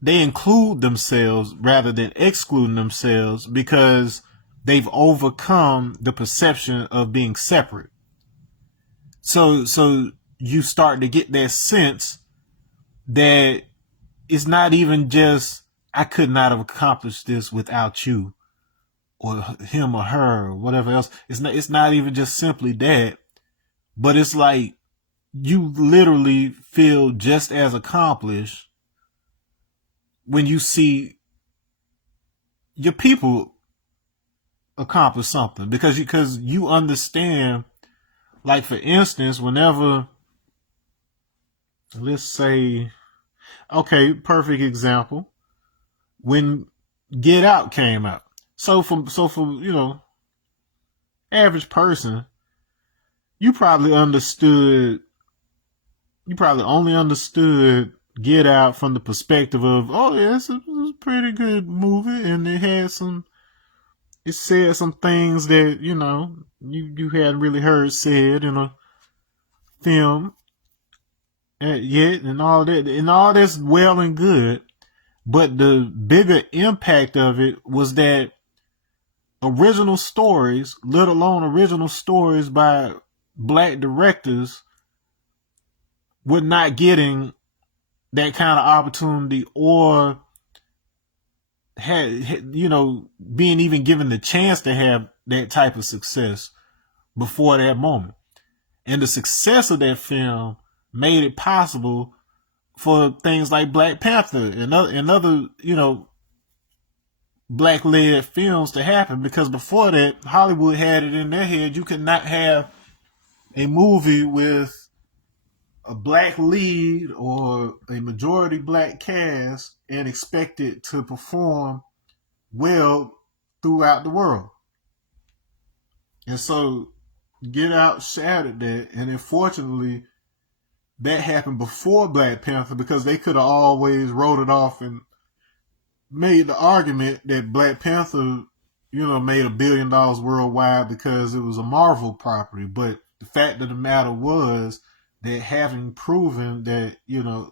they include themselves rather than excluding themselves, because they've overcome the perception of being separate. So you start to get that sense that it's not even just, I could not have accomplished this without you or him or her or whatever else. It's not even just simply that, but it's like you literally feel just as accomplished when you see your people accomplish something, because you understand. Like, for instance, whenever, let's say, okay, perfect example, when Get Out came out. So for average person, you probably only understood Get Out from the perspective of, oh yeah, it's a pretty good movie, and it said some things that, you hadn't really heard said in a film yet, and all that, and all that's well and good. But the bigger impact of it was that original stories, let alone original stories by black directors, were not getting that kind of opportunity, or being even given the chance to have that type of success before that moment. And the success of that film made it possible for things like Black Panther and other black-led films to happen, because before that, Hollywood had it in their head you could not have a movie with a black lead or a majority black cast and expect it to perform well throughout the world. And so Get Out shattered that, and unfortunately that happened before Black Panther, because they could have always wrote it off and made the argument that Black Panther, made $1 billion worldwide because it was a Marvel property. But the fact of the matter was that, having proven that,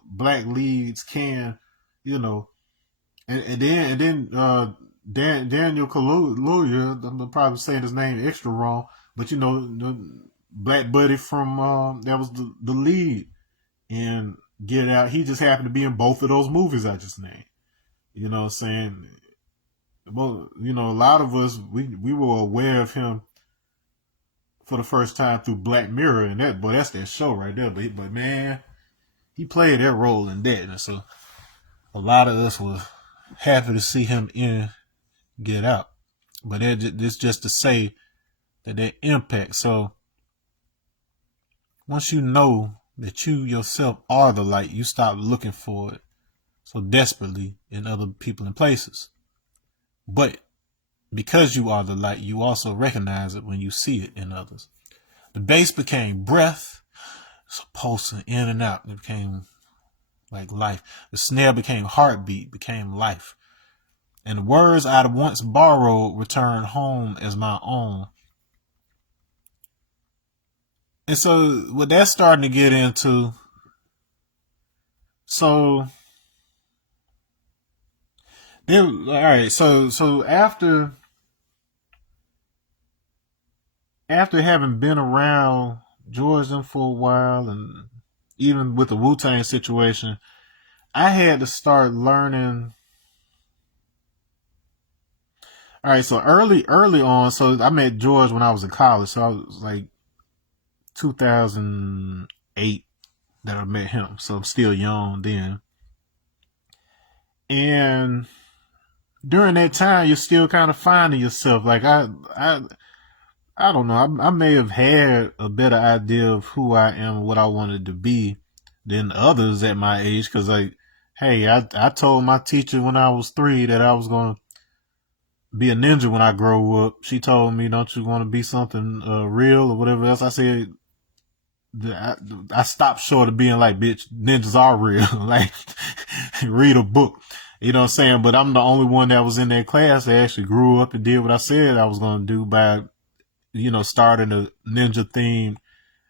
black leads can, and then Daniel Kaluuya, I'm probably saying his name extra wrong, but the black buddy from that was the lead in Get Out. He just happened to be in both of those movies I just named. You know what I'm saying? Well, a lot of us, we were aware of him for the first time through Black Mirror, and that's that show right there. But man, he played that role in that, and so a lot of us were happy to see him in Get Out. But it's just to say that impact. So once you know that you yourself are the light, you stop looking for it so desperately in other people and places. But because you are the light, you also recognize it when you see it in others. The bass became breath, so pulsing in and out. It became like life. The snare became heartbeat, became life. And the words I'd once borrowed returned home as my own. And so what that's starting to get into, so after having been around George them for a while, and even with the Wu-Tang situation, I had to start learning. All right, so early on, so I met George when I was in college, so I was like 2008 that I met him, so I'm still young then. And during that time, you're still kind of finding yourself. Like I don't know. I may have had a better idea of who I am and what I wanted to be than others at my age. Because, like, hey, I told my teacher when I was 3 that I was going to be a ninja when I grow up. She told me, don't you want to be something real or whatever else? I said, I stopped short of being like, bitch, ninjas are real. Like, read a book. You know what I'm saying? But I'm the only one that was in that class that actually grew up and did what I said I was going to do by, starting a ninja themed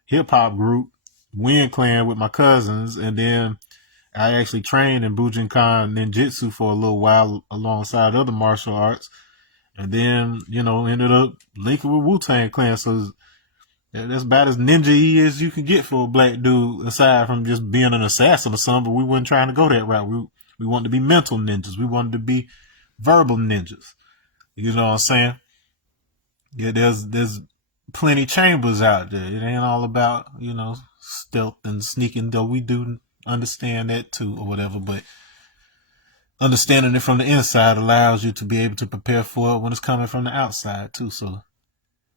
hip hop group, Wind Clan, with my cousins. And then I actually trained in Bujinkan Ninjutsu for a little while alongside other martial arts. And then, ended up linking with Wu-Tang Clan. So that's about as ninja-y as you can get for a black dude, aside from just being an assassin or something. But we weren't trying to go that route. We wanted to be mental ninjas. We wanted to be verbal ninjas. You know what I'm saying? Yeah, there's plenty chambers out there. It ain't all about, stealth and sneaking, though we do understand that too or whatever. But understanding it from the inside allows you to be able to prepare for it when it's coming from the outside too. So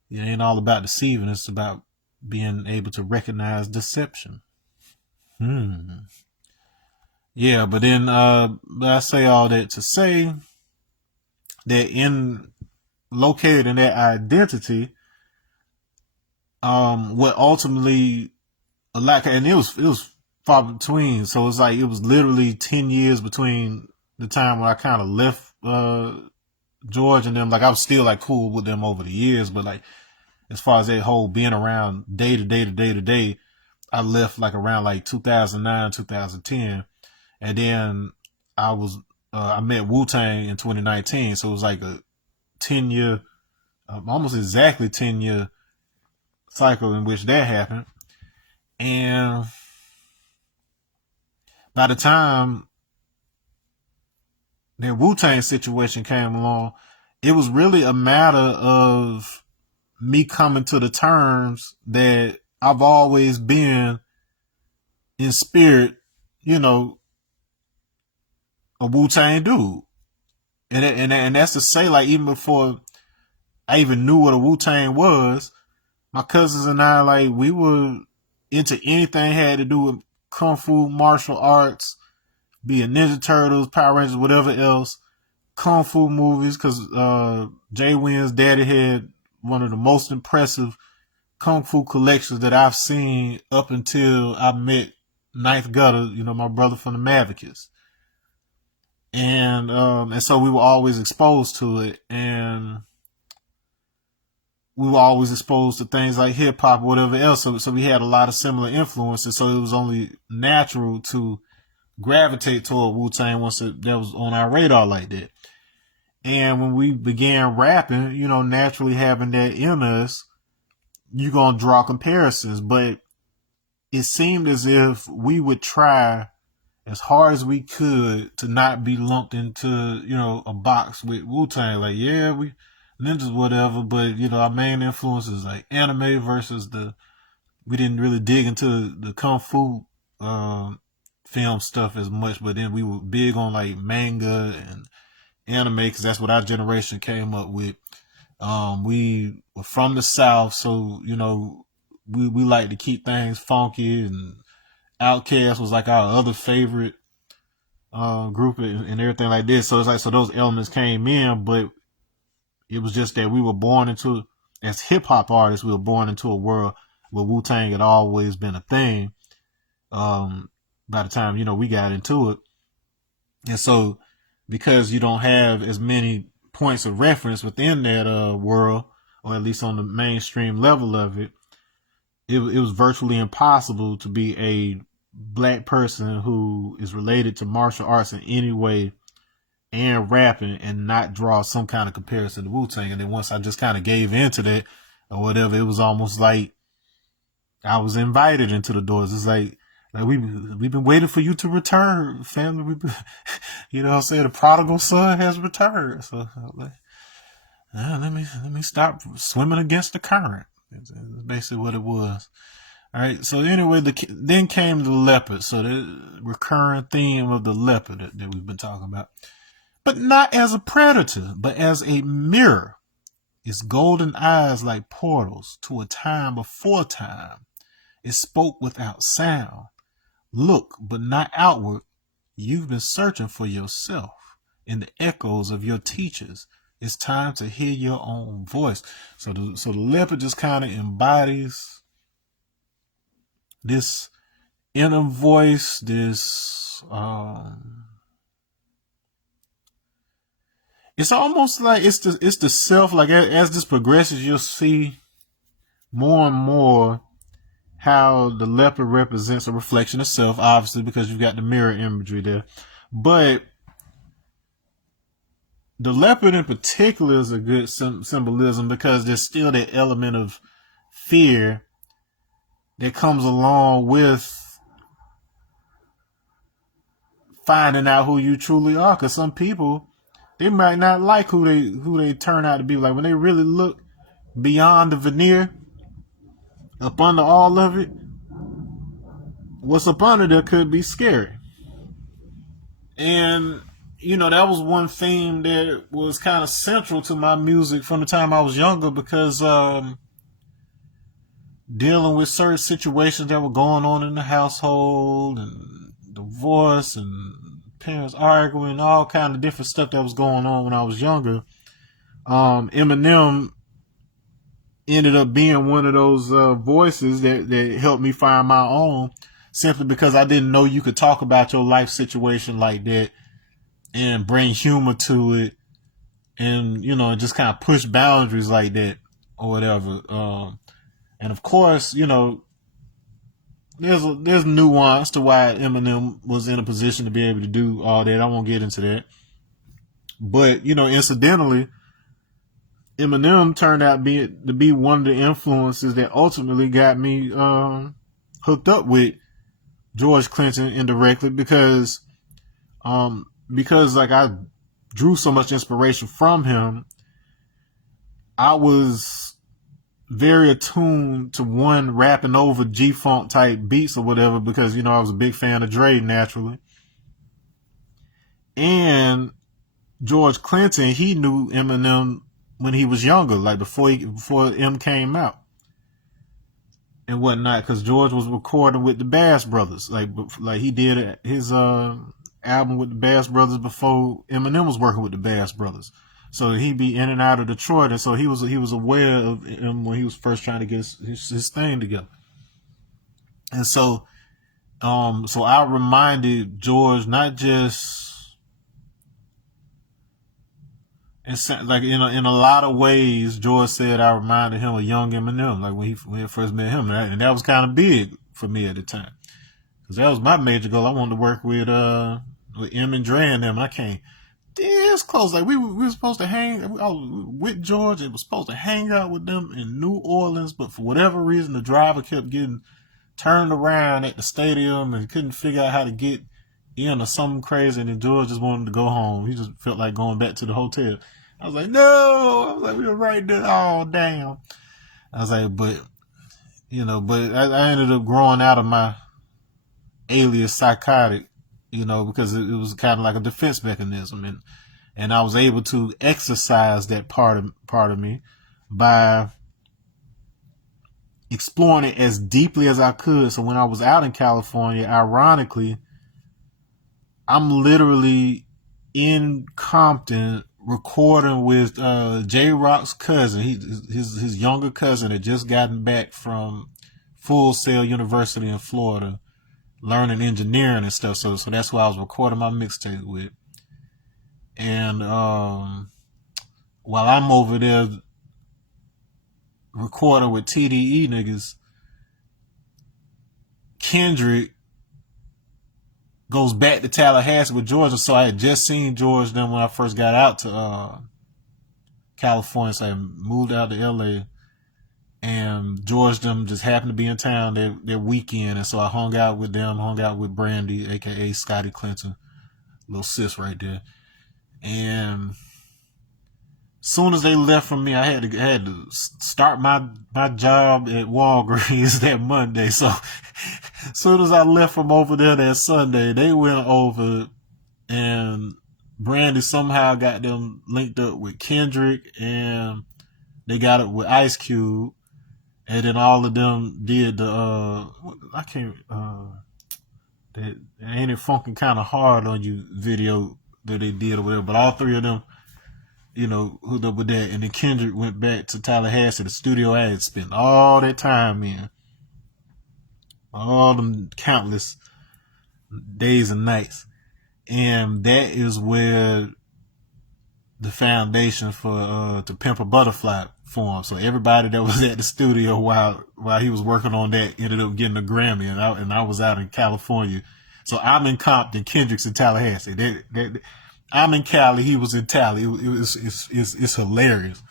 it ain't all about deceiving. It's about being able to recognize deception. Yeah, but then I say all that to say that located in that identity, what ultimately and it was far between. So it's like it was literally 10 years between the time when I kind of left George and them. Like I was still like cool with them over the years, but like as far as that whole being around day to day, I left like around like 2009, 2010. And then I met Wu-Tang in 2019. So it was like a 10-year, almost exactly 10-year cycle in which that happened. And by the time the Wu-Tang situation came along, it was really a matter of me coming to the terms that I've always been in spirit, you know, a Wu-Tang dude. And that's to say, like, even before I even knew what a Wu-Tang was, my cousins and I, like, we were into anything had to do with kung fu, martial arts, be it Ninja Turtles, Power Rangers, whatever else, kung fu movies, because Jay Wynn's daddy had one of the most impressive kung fu collections that I've seen up until I met Ninth Gutter, you know, my brother from the Mavicus. And so we were always exposed to it, and we were always exposed to things like hip hop or whatever else. So we had a lot of similar influences. So it was only natural to gravitate toward Wu-Tang once that was on our radar like that. And when we began rapping, you know, naturally having that in us, you're going to draw comparisons. But it seemed as if we would try as hard as we could to not be lumped into, you know, a box with Wu-Tang. Like, yeah, we ninjas, whatever, but, you know, our main influences like anime versus we didn't really dig into the kung fu film stuff as much, but then we were big on like manga and anime because that's what our generation came up with. We were from the South, so, you know, we like to keep things funky, and Outkast was like our other favorite group and everything like this. So it's like, so those elements came in, but it was just that we were born into, as hip hop artists, we were born into a world where Wu-Tang had always been a thing. By the time, you know, we got into it. And so because you don't have as many points of reference within that world, or at least on the mainstream level of it, it was virtually impossible to be a black person who is related to martial arts in any way and rapping and not draw some kind of comparison to Wu-Tang. And then once I just kind of gave into that or whatever, it was almost like I was invited into the doors. It's like we've been waiting for you to return, family. You know what I'm saying? The prodigal son has returned. So like, let me stop swimming against the current. That's basically what it was. All right. So anyway, then came the Leopard. So the recurring theme of the Leopard that we've been talking about, but not as a predator, but as a mirror. Its golden eyes like portals to a time before time. It spoke without sound. Look, but not outward. You've been searching for yourself in the echoes of your teachers. It's time to hear your own voice. So the Leopard just kind of embodies this inner voice, this it's almost like it's the self. Like as this progresses, you'll see more and more how the Leopard represents a reflection of self, obviously, because you've got the mirror imagery there. But the Leopard in particular is a good symbolism because there's still that element of fear that comes along with finding out who you truly are. Because some people, they might not like who they turn out to be. Like when they really look beyond the veneer, up under all of it, what's up under there could be scary. And, you know, that was one theme that was kind of central to my music from the time I was younger because dealing with certain situations that were going on in the household and divorce and parents arguing, all kind of different stuff that was going on when I was younger. Eminem ended up being one of those voices that helped me find my own, simply because I didn't know you could talk about your life situation like that and bring humor to it and, you know, just kind of push boundaries like that or whatever. And of course, you know, there's nuance to why Eminem was in a position to be able to do all that. I won't get into that. But, you know, incidentally, Eminem turned out to be one of the influences that ultimately got me hooked up with George Clinton indirectly because like I drew so much inspiration from him. I was very attuned to one rapping over G-Funk type beats or whatever because, I was a big fan of Dre naturally. And George Clinton, he knew Eminem when he was younger, like before M came out and whatnot, because George was recording with the Bass Brothers, like he did his album with the Bass Brothers before Eminem was working with the Bass Brothers. So he'd be in and out of Detroit, and so he was aware of him when he was first trying to get his thing together. And so I reminded George not just, and like in a lot of ways, George said I reminded him of young Eminem, like when he first met him, and that was kind of big for me at the time, because that was my major goal. I wanted to work with M and Dre and them. I came this close, like we were supposed to hang. I was with George and was supposed to hang out with them in New Orleans, but for whatever reason, the driver kept getting turned around at the stadium and couldn't figure out how to get in or something crazy, and then George just wanted to go home. He just felt like going back to the hotel. I was like, no. I was like, we were right there. Oh, damn. I was like, but I ended up growing out of my alias psychotic, because it was kind of like a defense mechanism, and I was able to exercise that part of me by exploring it as deeply as I could. So when I was out in California, ironically, I'm literally in Compton recording with J-Rock's cousin. His younger cousin had just gotten back from Full Sail University in Florida, learning engineering and stuff. So that's who I was recording my mixtape with. And while I'm over there recording with TDE niggas, Kendrick goes back to Tallahassee with George. So I had just seen George then when I first got out to California. So I moved out to LA, and George them just happened to be in town their weekend, and so I hung out with them, hung out with Brandy, aka Scotty Clinton, little sis right there. And soon as they left from me, I had to start my job at Walgreens that Monday. So as soon as I left from over there that Sunday, they went over, and Brandy somehow got them linked up with Kendrick, and they got it with Ice Cube, and then all of them did the I can't that Ain't It Funkin' Kind of Hard on You video that they did or whatever. But all three of them, hooked up with that. And then Kendrick went back to Tallahassee, the studio I had spent all that time in. All them countless days and nights. And that is where the foundation for To Pimp a Butterfly formed. So everybody that was at the studio while he was working on that ended up getting a Grammy, and I was out in California. So I'm in Compton, Kendrick's in Tallahassee. I'm in Cali, he was in Tally. It's hilarious,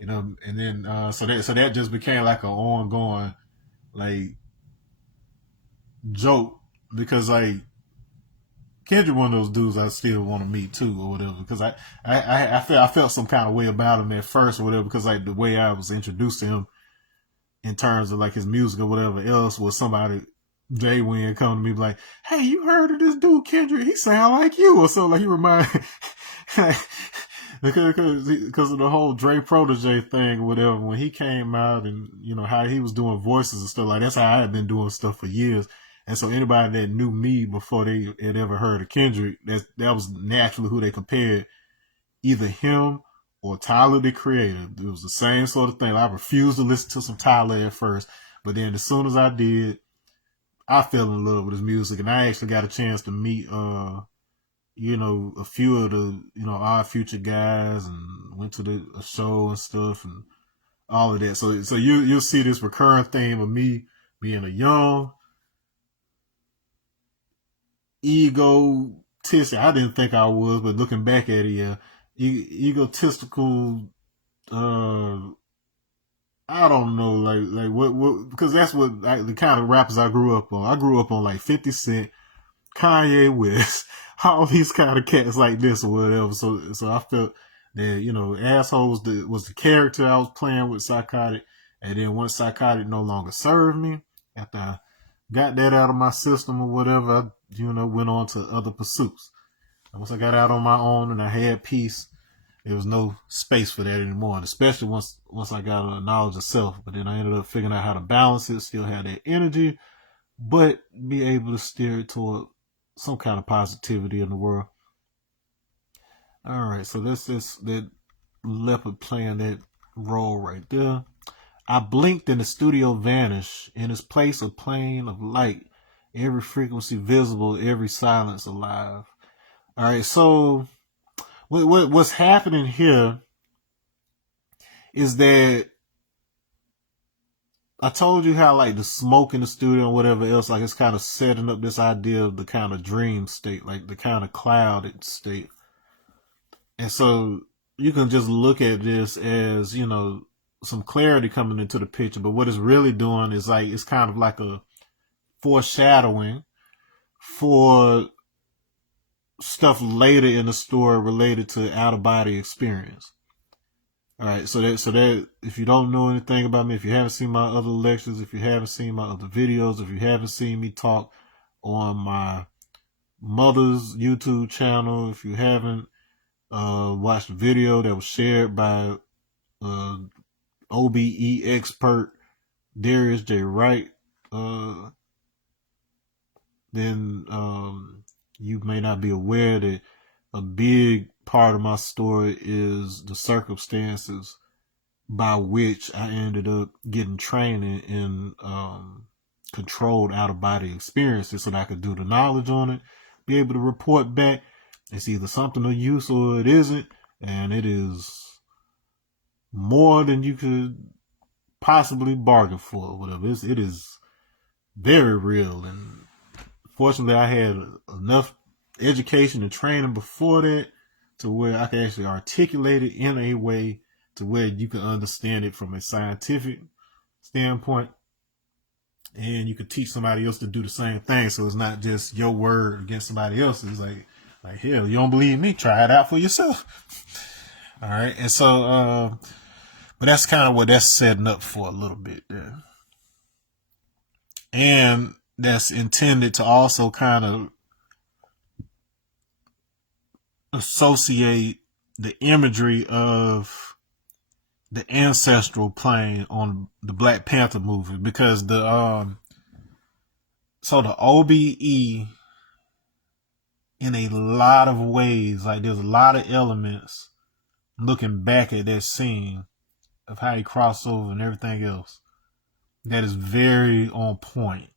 And then so that just became like an ongoing like joke, because like Kendrick one of those dudes I still want to meet too or whatever, because I felt some kind of way about him at first or whatever, because like the way I was introduced to him in terms of like his music or whatever else was somebody, Jay Wynn, come to me like, hey, you heard of this dude Kendrick? He sound like you or something. Like he remind because of the whole Dre protege thing or whatever. When he came out and how he was doing voices and stuff, like that's how I had been doing stuff for years. And so anybody that knew me before they had ever heard of Kendrick, that was naturally who they compared, either him or Tyler the Creator. It was the same sort of thing. I refused to listen to some Tyler at first, but then as soon as I did, I fell in love with his music, and I actually got a chance to meet, a few of the, Odd Future guys, and went to a show and stuff and all of that. So you'll see this recurring theme of me being a young, egotistic. I didn't think I was, but looking back at it, yeah, egotistical. I don't know, like what, because that's what the kind of rappers I grew up on. I grew up on like 50 Cent, Kanye West, all these kind of cats like this or whatever. So I felt that Asshole was the character I was playing with Psychotic, And then once psychotic no longer served me, after I got that out of my system or whatever, I, went on to other pursuits. And once I got out on my own and I had peace, there was no space for that anymore. And especially once I got a knowledge of self. But then I ended up figuring out how to balance it, still have that energy, but be able to steer it toward some kind of positivity in the world. All right, so that's that Leopard playing that role right there. I blinked and the studio vanished. In its place, a plane of light. Every frequency visible, every silence alive. All right, so what's happening here is that I told you how like the smoke in the studio and whatever else, like it's kind of setting up this idea of the kind of dream state, like the kind of clouded state. And so you can just look at this as, some clarity coming into the picture. But what it's really doing is like, it's kind of like a foreshadowing for stuff later in the story related to out of body experience. All right. So that if you don't know anything about me, if you haven't seen my other lectures, if you haven't seen my other videos, if you haven't seen me talk on my mother's YouTube channel, if you haven't watched a video that was shared by OBE expert Darius J. Wright, then you may not be aware that a big part of my story is the circumstances by which I ended up getting training in controlled out-of-body experiences so that I could do the knowledge on it, be able to report back. It's either something of use or it isn't, and it is more than you could possibly bargain for, or whatever. It is very real, and fortunately I had enough education and training before that to where I can actually articulate it in a way to where you can understand it from a scientific standpoint, and you can teach somebody else to do the same thing. So it's not just your word against somebody else's. Like hell, you don't believe me? Try it out for yourself. All right, and so but that's kind of what that's setting up for a little bit there. And that's intended to also kind of associate the imagery of the ancestral plane on the Black Panther movie, because the OBE in a lot of ways, like there's a lot of elements looking back at that scene of how he crossed over and everything else that is very on point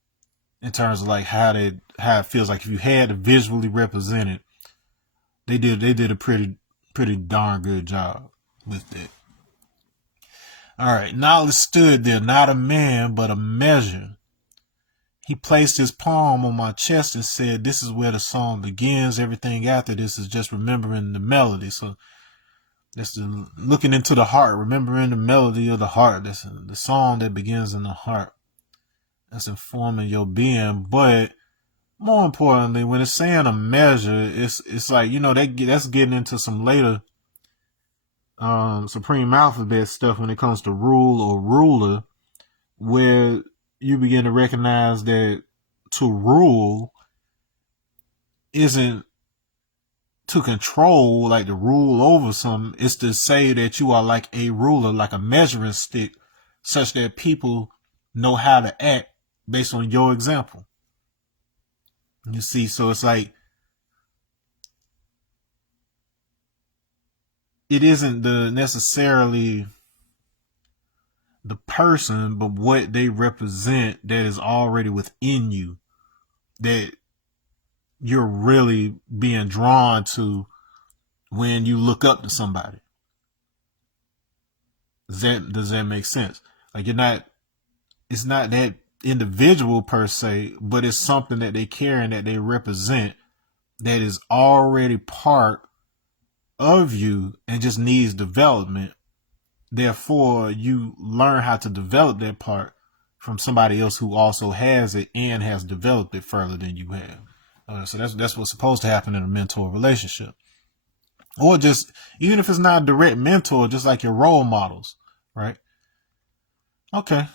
in terms of like how it feels like if you had to visually represent it. They did a pretty darn good job with that. All right, Knowledge stood there, not a man, but a measure. He placed his palm on my chest and said, "This is where the song begins. Everything after this is just remembering the melody." So that's looking into the heart, remembering the melody of the heart. That's the song that begins in the heart. That's informing your being. But more importantly, when it's saying a measure, it's like, that's getting into some later Supreme Alphabet stuff when it comes to rule or ruler, where you begin to recognize that to rule isn't to control, like to rule over something. It's to say that you are like a ruler, like a measuring stick, such that people know how to act based on your example. You see, so it's like, it isn't necessarily the person, but what they represent that is already within you, that you're really being drawn to when you look up to somebody. Does that make sense? Like it's not that individual per se, but it's something that they carry and that they represent that is already part of you and just needs development. Therefore, you learn how to develop that part from somebody else who also has it and has developed it further than you have. So that's what's supposed to happen in a mentor relationship. Or just, even if it's not a direct mentor, just like your role models, right? Okay,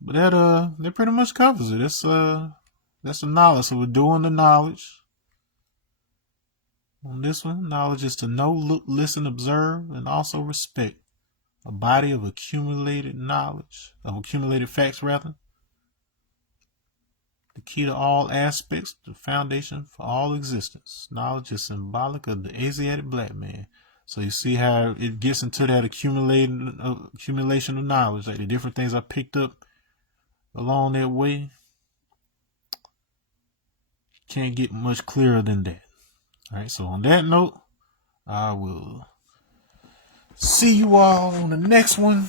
but that pretty much covers it. That's the knowledge. So we're doing the knowledge on this one. Knowledge is to know, look, listen, observe, and also respect. A body of accumulated knowledge, of accumulated facts rather. The key to all aspects, the foundation for all existence. Knowledge is symbolic of the Asiatic black man. So you see how it gets into that accumulation of knowledge, like the different things I picked up along that way. Can't get much clearer than that. All right, so on that note, I will see you all on the next one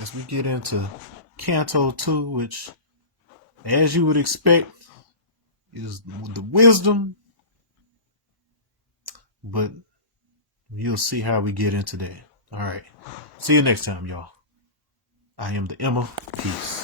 as we get into Canto II, which, as you would expect, is the wisdom, but you'll see how we get into that. All right, see you next time, y'all. I am the Emma. Peace.